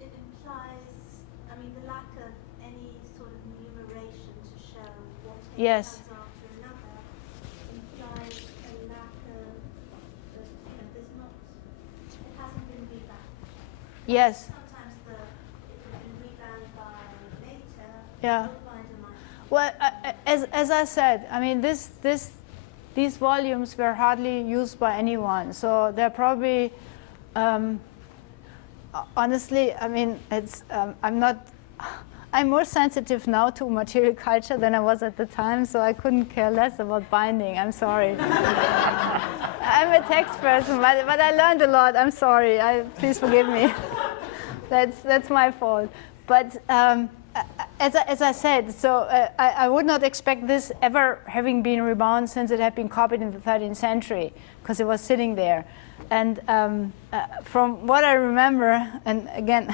it implies, I mean, the lack of any sort of enumeration to show what Yes. comes after another implies a lack of, there's not, it hasn't been rebound. Yes. Sometimes it can be rebound by later. Yeah. Well, as I said, I mean, these volumes were hardly used by anyone, so they're probably, honestly, I mean, it's I'm more sensitive now to material culture than I was at the time, so I couldn't care less about binding. I'm sorry. I'm a text person, but I learned a lot. I'm sorry. Please forgive me. That's my fault. But as I said, so I would not expect this ever having been rebound since it had been copied in the 13th century, because it was sitting there. And from what I remember, and again,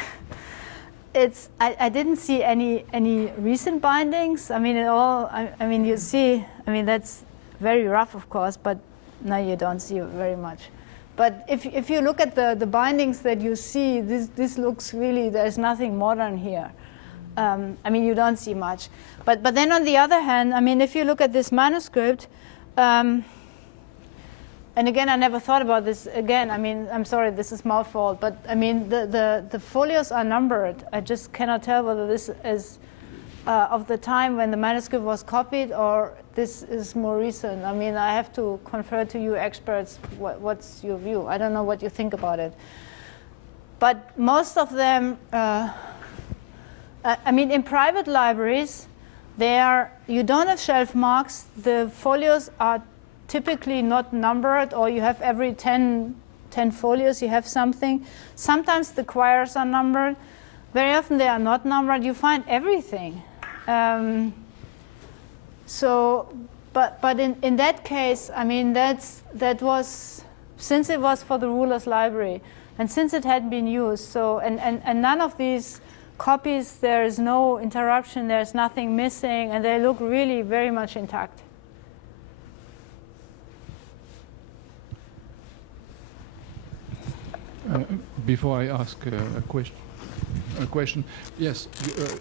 I didn't see any recent bindings. I mean, I mean, you see, I mean, that's very rough, of course, but no, you don't see very much. But if you look at the bindings that you see, this looks really, there's nothing modern here. I mean, you don't see much. But then on the other hand, I mean, if you look at this manuscript, and again, I never thought about this. Again, I mean, I'm sorry, this is my fault. But I mean, the folios are numbered. I just cannot tell whether this is of the time when the manuscript was copied or this is more recent. I mean, I have to confer to you experts. What's your view? I don't know what you think about it. But most of them, I mean, in private libraries, you don't have shelf marks. The folios are typically not numbered, or you have every 10 folios, you have something. Sometimes the quires are numbered. Very often they are not numbered. You find everything. But in that case, I mean, that was, since it was for the ruler's library, and since it had been used, so, and none of these copies, there is no interruption, there's nothing missing, and they look really very much intact. Before I ask a question, yes,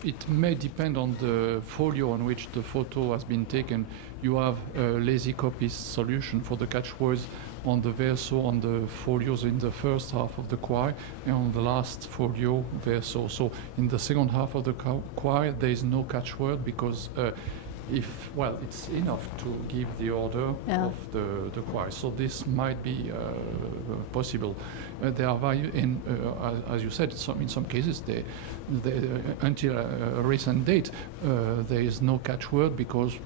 it may depend on the folio on which the photo has been taken. You have a lazy copyist solution for the catchwords on the verso, on the folios in the first half of the quire, and on the last folio verso. So in the second half of the quire, there is no catchword because it's enough to give the order of the quire. So this might be possible. There are value in, as you said, in some cases, until a recent date, there is no catchword because,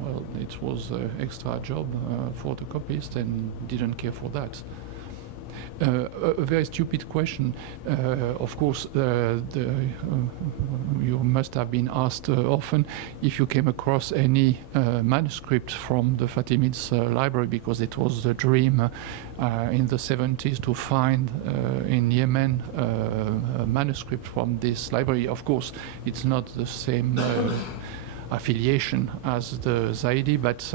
well, it was an extra job for the copyist and didn't care for that. A very stupid question. Of course, you must have been asked often if you came across any manuscript from the Fatimids library, because it was the dream in the 70s to find in Yemen a manuscript from this library. Of course, it's not the same affiliation as the Zaydi, but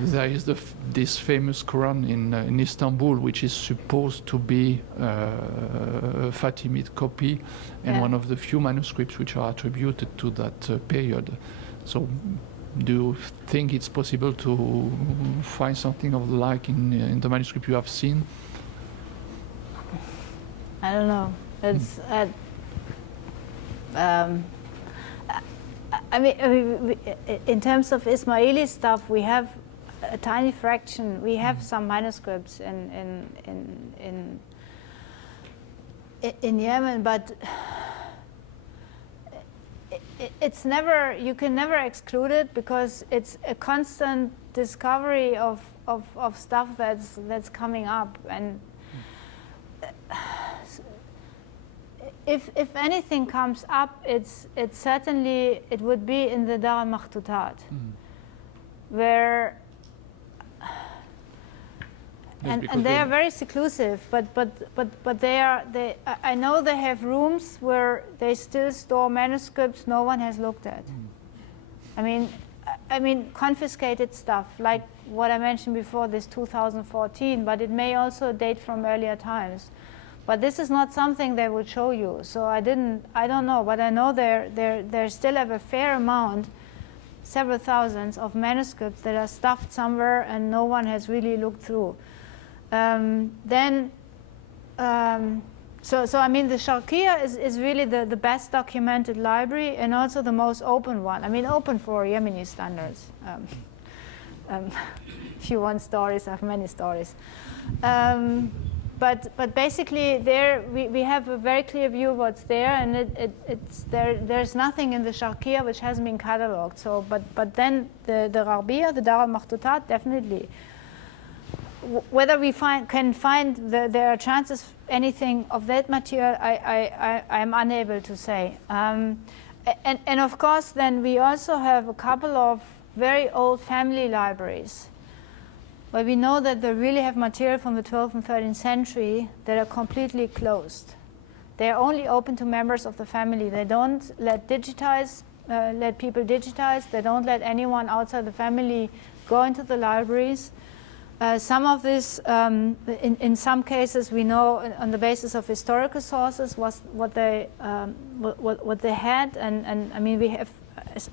there is this famous Quran in Istanbul, which is supposed to be a Fatimid copy, and one of the few manuscripts which are attributed to that period. So, do you think it's possible to find something of the like in the manuscript you have seen? I don't know. It's I mean, in terms of Ismaili stuff, we have a tiny fraction. We have some manuscripts in Yemen, but it's never. You can never exclude it because it's a constant discovery of stuff that's coming up, and if anything comes up, it's certainly, it would be in the Dar al-Makhtutat, where, and they are very seclusive, but I know they have rooms where they still store manuscripts no one has looked at. I mean confiscated stuff, like what I mentioned before, this 2014, but it may also date from earlier times. But this is not something they would show you, so I don't know, but I know they still have a fair amount, several thousands of manuscripts that are stuffed somewhere and no one has really looked through. So I mean, the Sharqiya is really the best documented library and also the most open one. I mean, open for Yemeni standards. If you want stories, I have many stories. But basically, there we have a very clear view of what's there, and there's nothing in the Sharqiya which hasn't been catalogued. So, but then the Gharbiya, the Dar al-Makhtutat, definitely. Whether we can find there are chances anything of that material, I'm unable to say. And of course, then we also have a couple of very old family libraries, where we know that they really have material from the 12th and 13th century that are completely closed. They are only open to members of the family. They don't let people digitize. They don't let anyone outside the family go into the libraries. Some of this, in some cases, we know on the basis of historical sources what they had, and I mean we have.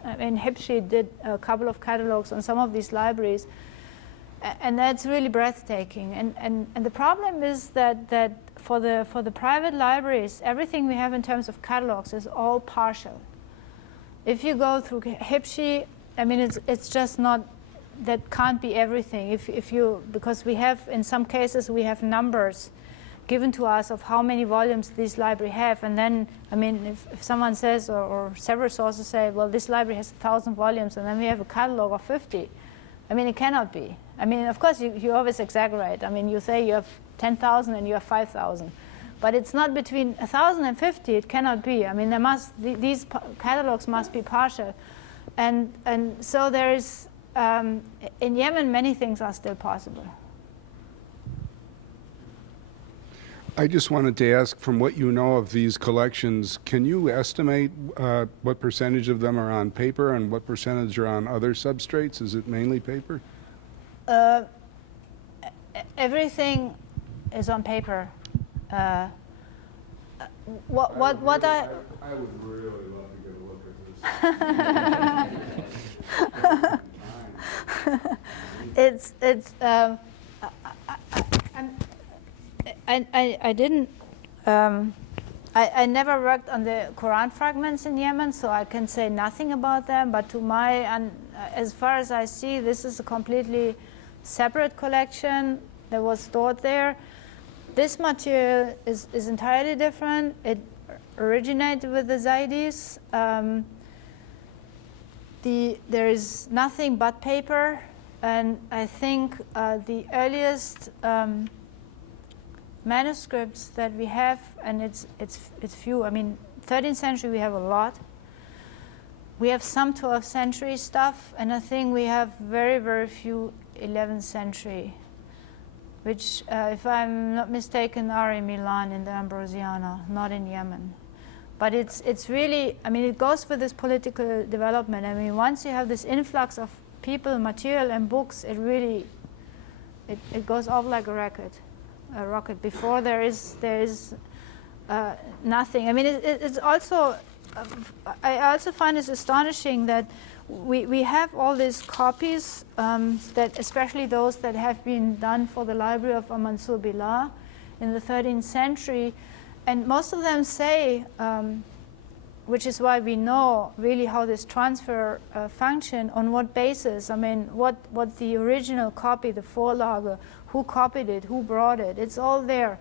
I mean, Hibshi did a couple of catalogs on some of these libraries, and that's really breathtaking. And the problem is that for the private libraries, everything we have in terms of catalogs is all partial. If you go through Hibshi, I mean, it's just not. That can't be everything. Because we have, in some cases, we have numbers given to us of how many volumes this library have, and then, I mean, if someone says, or several sources say, well, this library has 1,000 volumes, and then we have a catalog of 50. I mean, it cannot be. I mean, of course, you always exaggerate. I mean, you say you have 10,000 and you have 5,000. But it's not between 1,000 and 50, it cannot be. I mean, these catalogs must be partial. And so there is, in Yemen, many things are still possible. I just wanted to ask, from what you know of these collections, can you estimate what percentage of them are on paper and what percentage are on other substrates? Is it mainly paper? Everything is on paper. I would really love to get a look at this. I never worked on the Quran fragments in Yemen, so I can say nothing about them. But as far as I see, this is a completely separate collection that was stored there. This material is entirely different. It originated with the Zaydis. There is nothing but paper, and I think the earliest manuscripts that we have, and it's few. I mean, 13th century we have a lot. We have some 12th century stuff, and I think we have very, very few 11th century, which, if I'm not mistaken, are in Milan in the Ambrosiana, not in Yemen. But it's really, I mean, it goes with this political development. I mean, once you have this influx of people, material, and books, it really, it goes off like a rocket. Before there is nothing. I mean, it's also, I also find it astonishing that we have all these copies, that especially those that have been done for the library of Mansur Billah in the 13th century. And most of them say, which is why we know really how this transfer functioned, on what basis. I mean, what the original copy, the Vorlage, who copied it, who brought it, it's all there.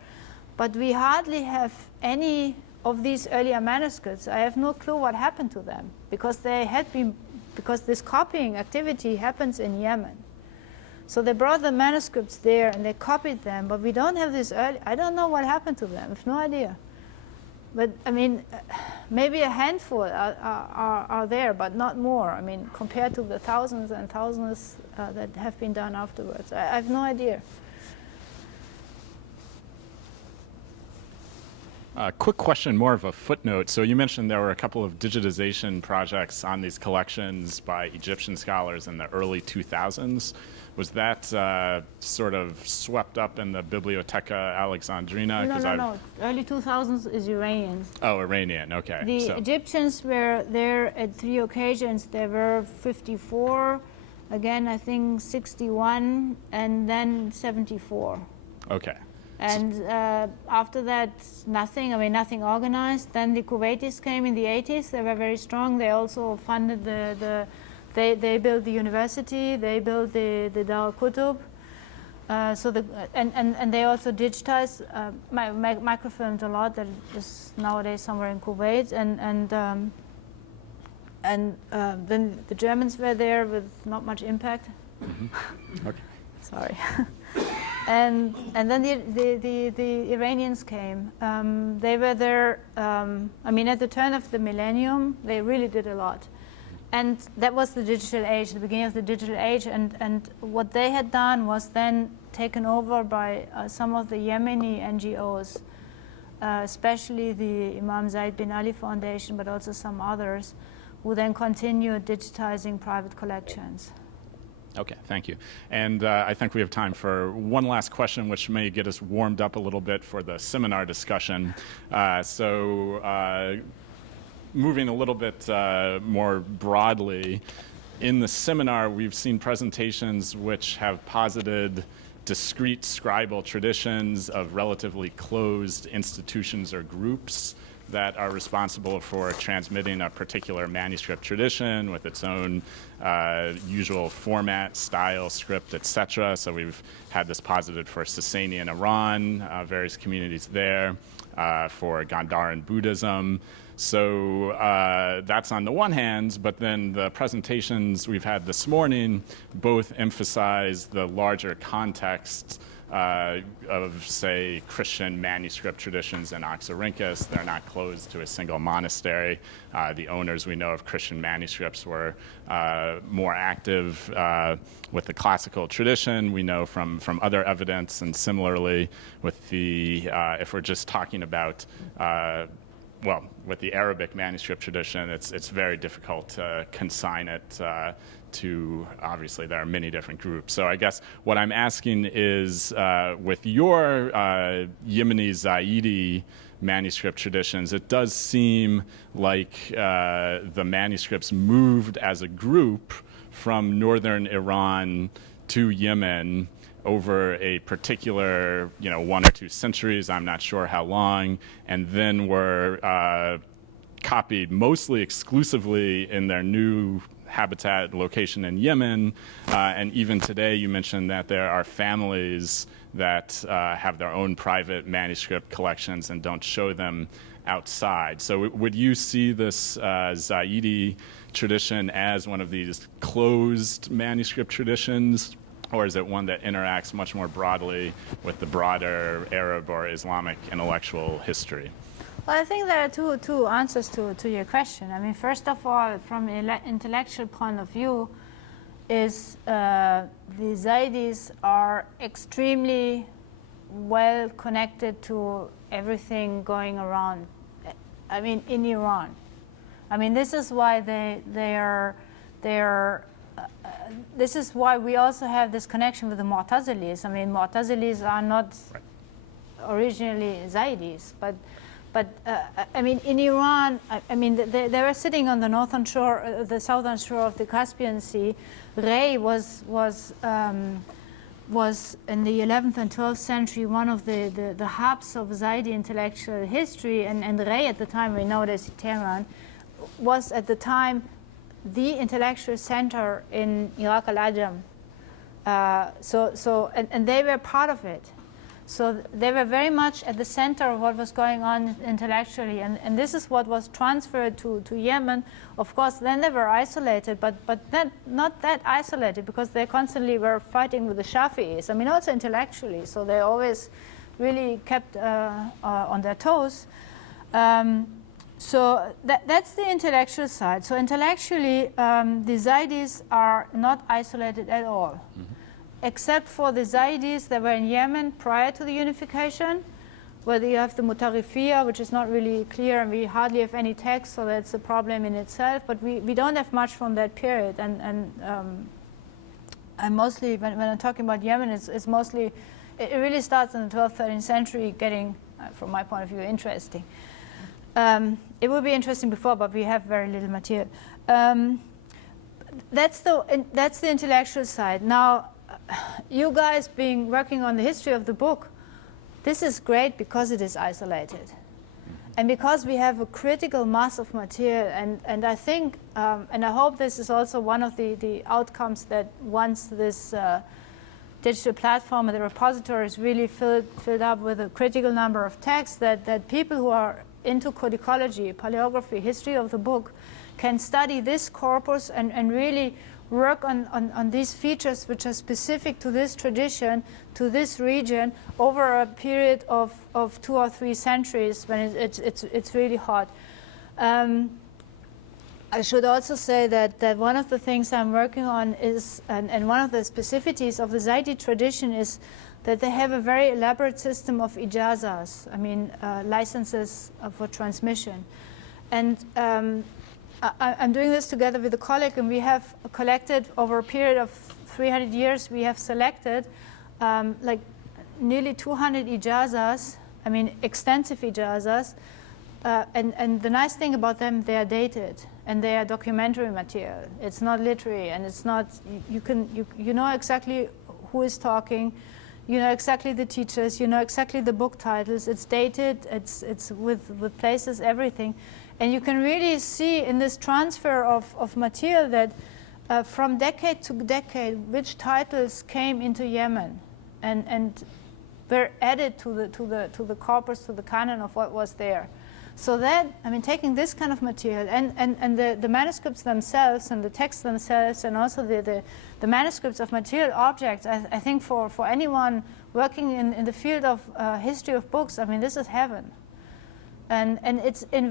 But we hardly have any of these earlier manuscripts. I have no clue what happened to them, because because this copying activity happens in Yemen. So they brought the manuscripts there and they copied them, but we don't have this early. I don't know what happened to them. I have no idea. But I mean, maybe a handful are there, but not more. I mean, compared to the thousands and thousands that have been done afterwards. I have no idea. Quick question, more of a footnote. So you mentioned there were a couple of digitization projects on these collections by Egyptian scholars in the early 2000s. Was that sort of swept up in the Bibliotheca Alexandrina? No. Early 2000s is Iranians. Oh, Iranian, okay. The Egyptians were there at 3 occasions. There were 54, again, I think 61, and then 74. Okay. And after that, nothing. I mean, nothing organized. Then the Kuwaitis came in the 80s. They were very strong. They also funded they built the university. They built the Dar Qutb. And they also digitized, microfilmed a lot. That is nowadays somewhere in Kuwait. And then the Germans were there with not much impact. Mm-hmm. Okay. Sorry. And then the Iranians came. They were there, I mean, at the turn of the millennium, they really did a lot. And that was the digital age, the beginning of the digital age. And what they had done was then taken over by some of the Yemeni NGOs, especially the Imam Zaydi bin Ali Foundation, but also some others, who then continued digitizing private collections. Okay, thank you. And I think we have time for one last question, which may get us warmed up a little bit for the seminar discussion. Moving a little bit more broadly, in the seminar, we've seen presentations which have posited discrete scribal traditions of relatively closed institutions or groups that are responsible for transmitting a particular manuscript tradition with its own usual format, style, script, etc. So we've had this posited for Sasanian Iran, various communities there, for Gandharan Buddhism. So that's on the one hand, but then the presentations we've had this morning both emphasize the larger context of, say, Christian manuscript traditions in Oxyrhynchus. They're not closed to a single monastery. The owners we know of Christian manuscripts were more active with the classical tradition. We know from other evidence, and similarly with the, if we're just talking about with the Arabic manuscript tradition, it's very difficult to consign it to, obviously, there are many different groups. So I guess what I'm asking is, with your Yemeni Zaydi manuscript traditions, it does seem like the manuscripts moved as a group from northern Iran to Yemen over a particular, 1 or 2 centuries, I'm not sure how long, and then were copied mostly exclusively in their new habitat location in Yemen. And even today, you mentioned that there are families that have their own private manuscript collections and don't show them outside. So would you see this Zaydi tradition as one of these closed manuscript traditions, or is it one that interacts much more broadly with the broader Arab or Islamic intellectual history? Well, I think there are two answers to your question. I mean, first of all, from an intellectual point of view, is the Zaydis are extremely well connected to everything going around. I mean, in Iran. I mean, this is why they are. This is why we also have this connection with the Mu'tazilis. I mean, Mu'tazilis are not originally Zaydis, but I mean, in Iran, I mean, they were sitting on the northern shore, the southern shore of the Caspian Sea. Rey was in the 11th and 12th century one of the hubs of Zaydi intellectual history, and Rey at the time, we know this in Tehran, was at the time the intellectual center in Iraq al-Ajam. And they were part of it. So they were very much at the center of what was going on intellectually, and this is what was transferred to Yemen. Of course, then they were isolated, but not that isolated, because they constantly were fighting with the Shafi'is. I mean, also intellectually, so they always really kept on their toes. So that's the intellectual side. So intellectually, the Zaydis are not isolated at all, except for the Zaydis that were in Yemen prior to the unification, where you have the Mutarifiyya, which is not really clear, and we hardly have any text, so that's a problem in itself. But we don't have much from that period, and mostly, when I'm talking about Yemen, it's mostly, it really starts in the 12th, 13th century, getting, from my point of view, interesting. It would be interesting before, but we have very little material. That's the intellectual side. Now, you guys working on the history of the book, this is great because it is isolated. And because we have a critical mass of material, and I think, and I hope this is also one of the outcomes, that once this digital platform and the repository is really filled up with a critical number of texts, that people who are into codicology, paleography, history of the book, can study this corpus and really work on these features which are specific to this tradition, to this region, over a period of 2 or 3 centuries when it's really hot. I should also say that one of the things I'm working on is, and one of the specificities of the Zaydi tradition is that they have a very elaborate system of ijazas, licenses for transmission. And I'm doing this together with a colleague, and we have collected over a period of 300 years, we have selected like nearly 200 ijazas, extensive ijazas, and the nice thing about them, they are dated and they are documentary material. It's not literary, and it's not, you know exactly who is talking, you know exactly the teachers, you know exactly the book titles, it's dated, it's with places, everything. And you can really see in this transfer of material that from decade to decade, which titles came into Yemen and were added to the corpus, to the canon of what was there. So that, taking this kind of material and the manuscripts themselves and the texts themselves, and also the manuscripts of material objects, I think for anyone working in the field of history of books, this is heaven. And it's in a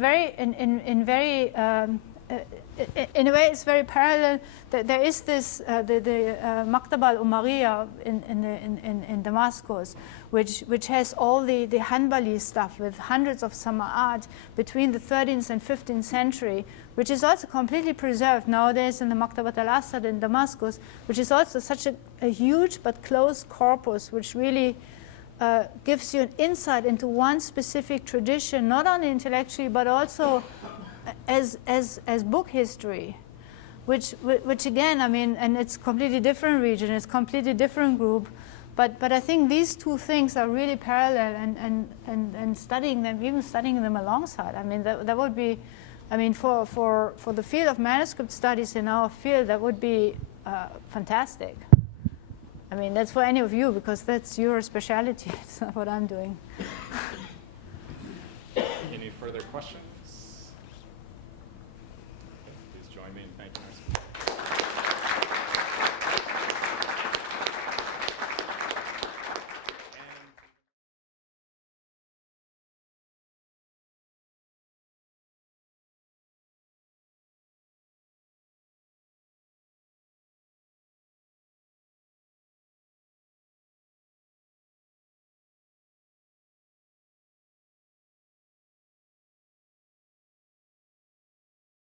way it's very parallel. There is this the Maktaba al-Umariya in Damascus, which has all the Hanbali stuff with hundreds of sama'at between the 13th and 15th century, which is also completely preserved nowadays in the Maktabat al-Asad in Damascus, which is also such a huge but close corpus, which really gives you an insight into one specific tradition, not only intellectually but also as book history, which again, and it's completely different region, it's completely different group, but I think these two things are really parallel, and studying them, even studying them alongside. That would be, for the field of manuscript studies in our field, that would be fantastic. That's for any of you, because that's your specialty. It's not what I'm doing. Any further questions? Please join me in thanking our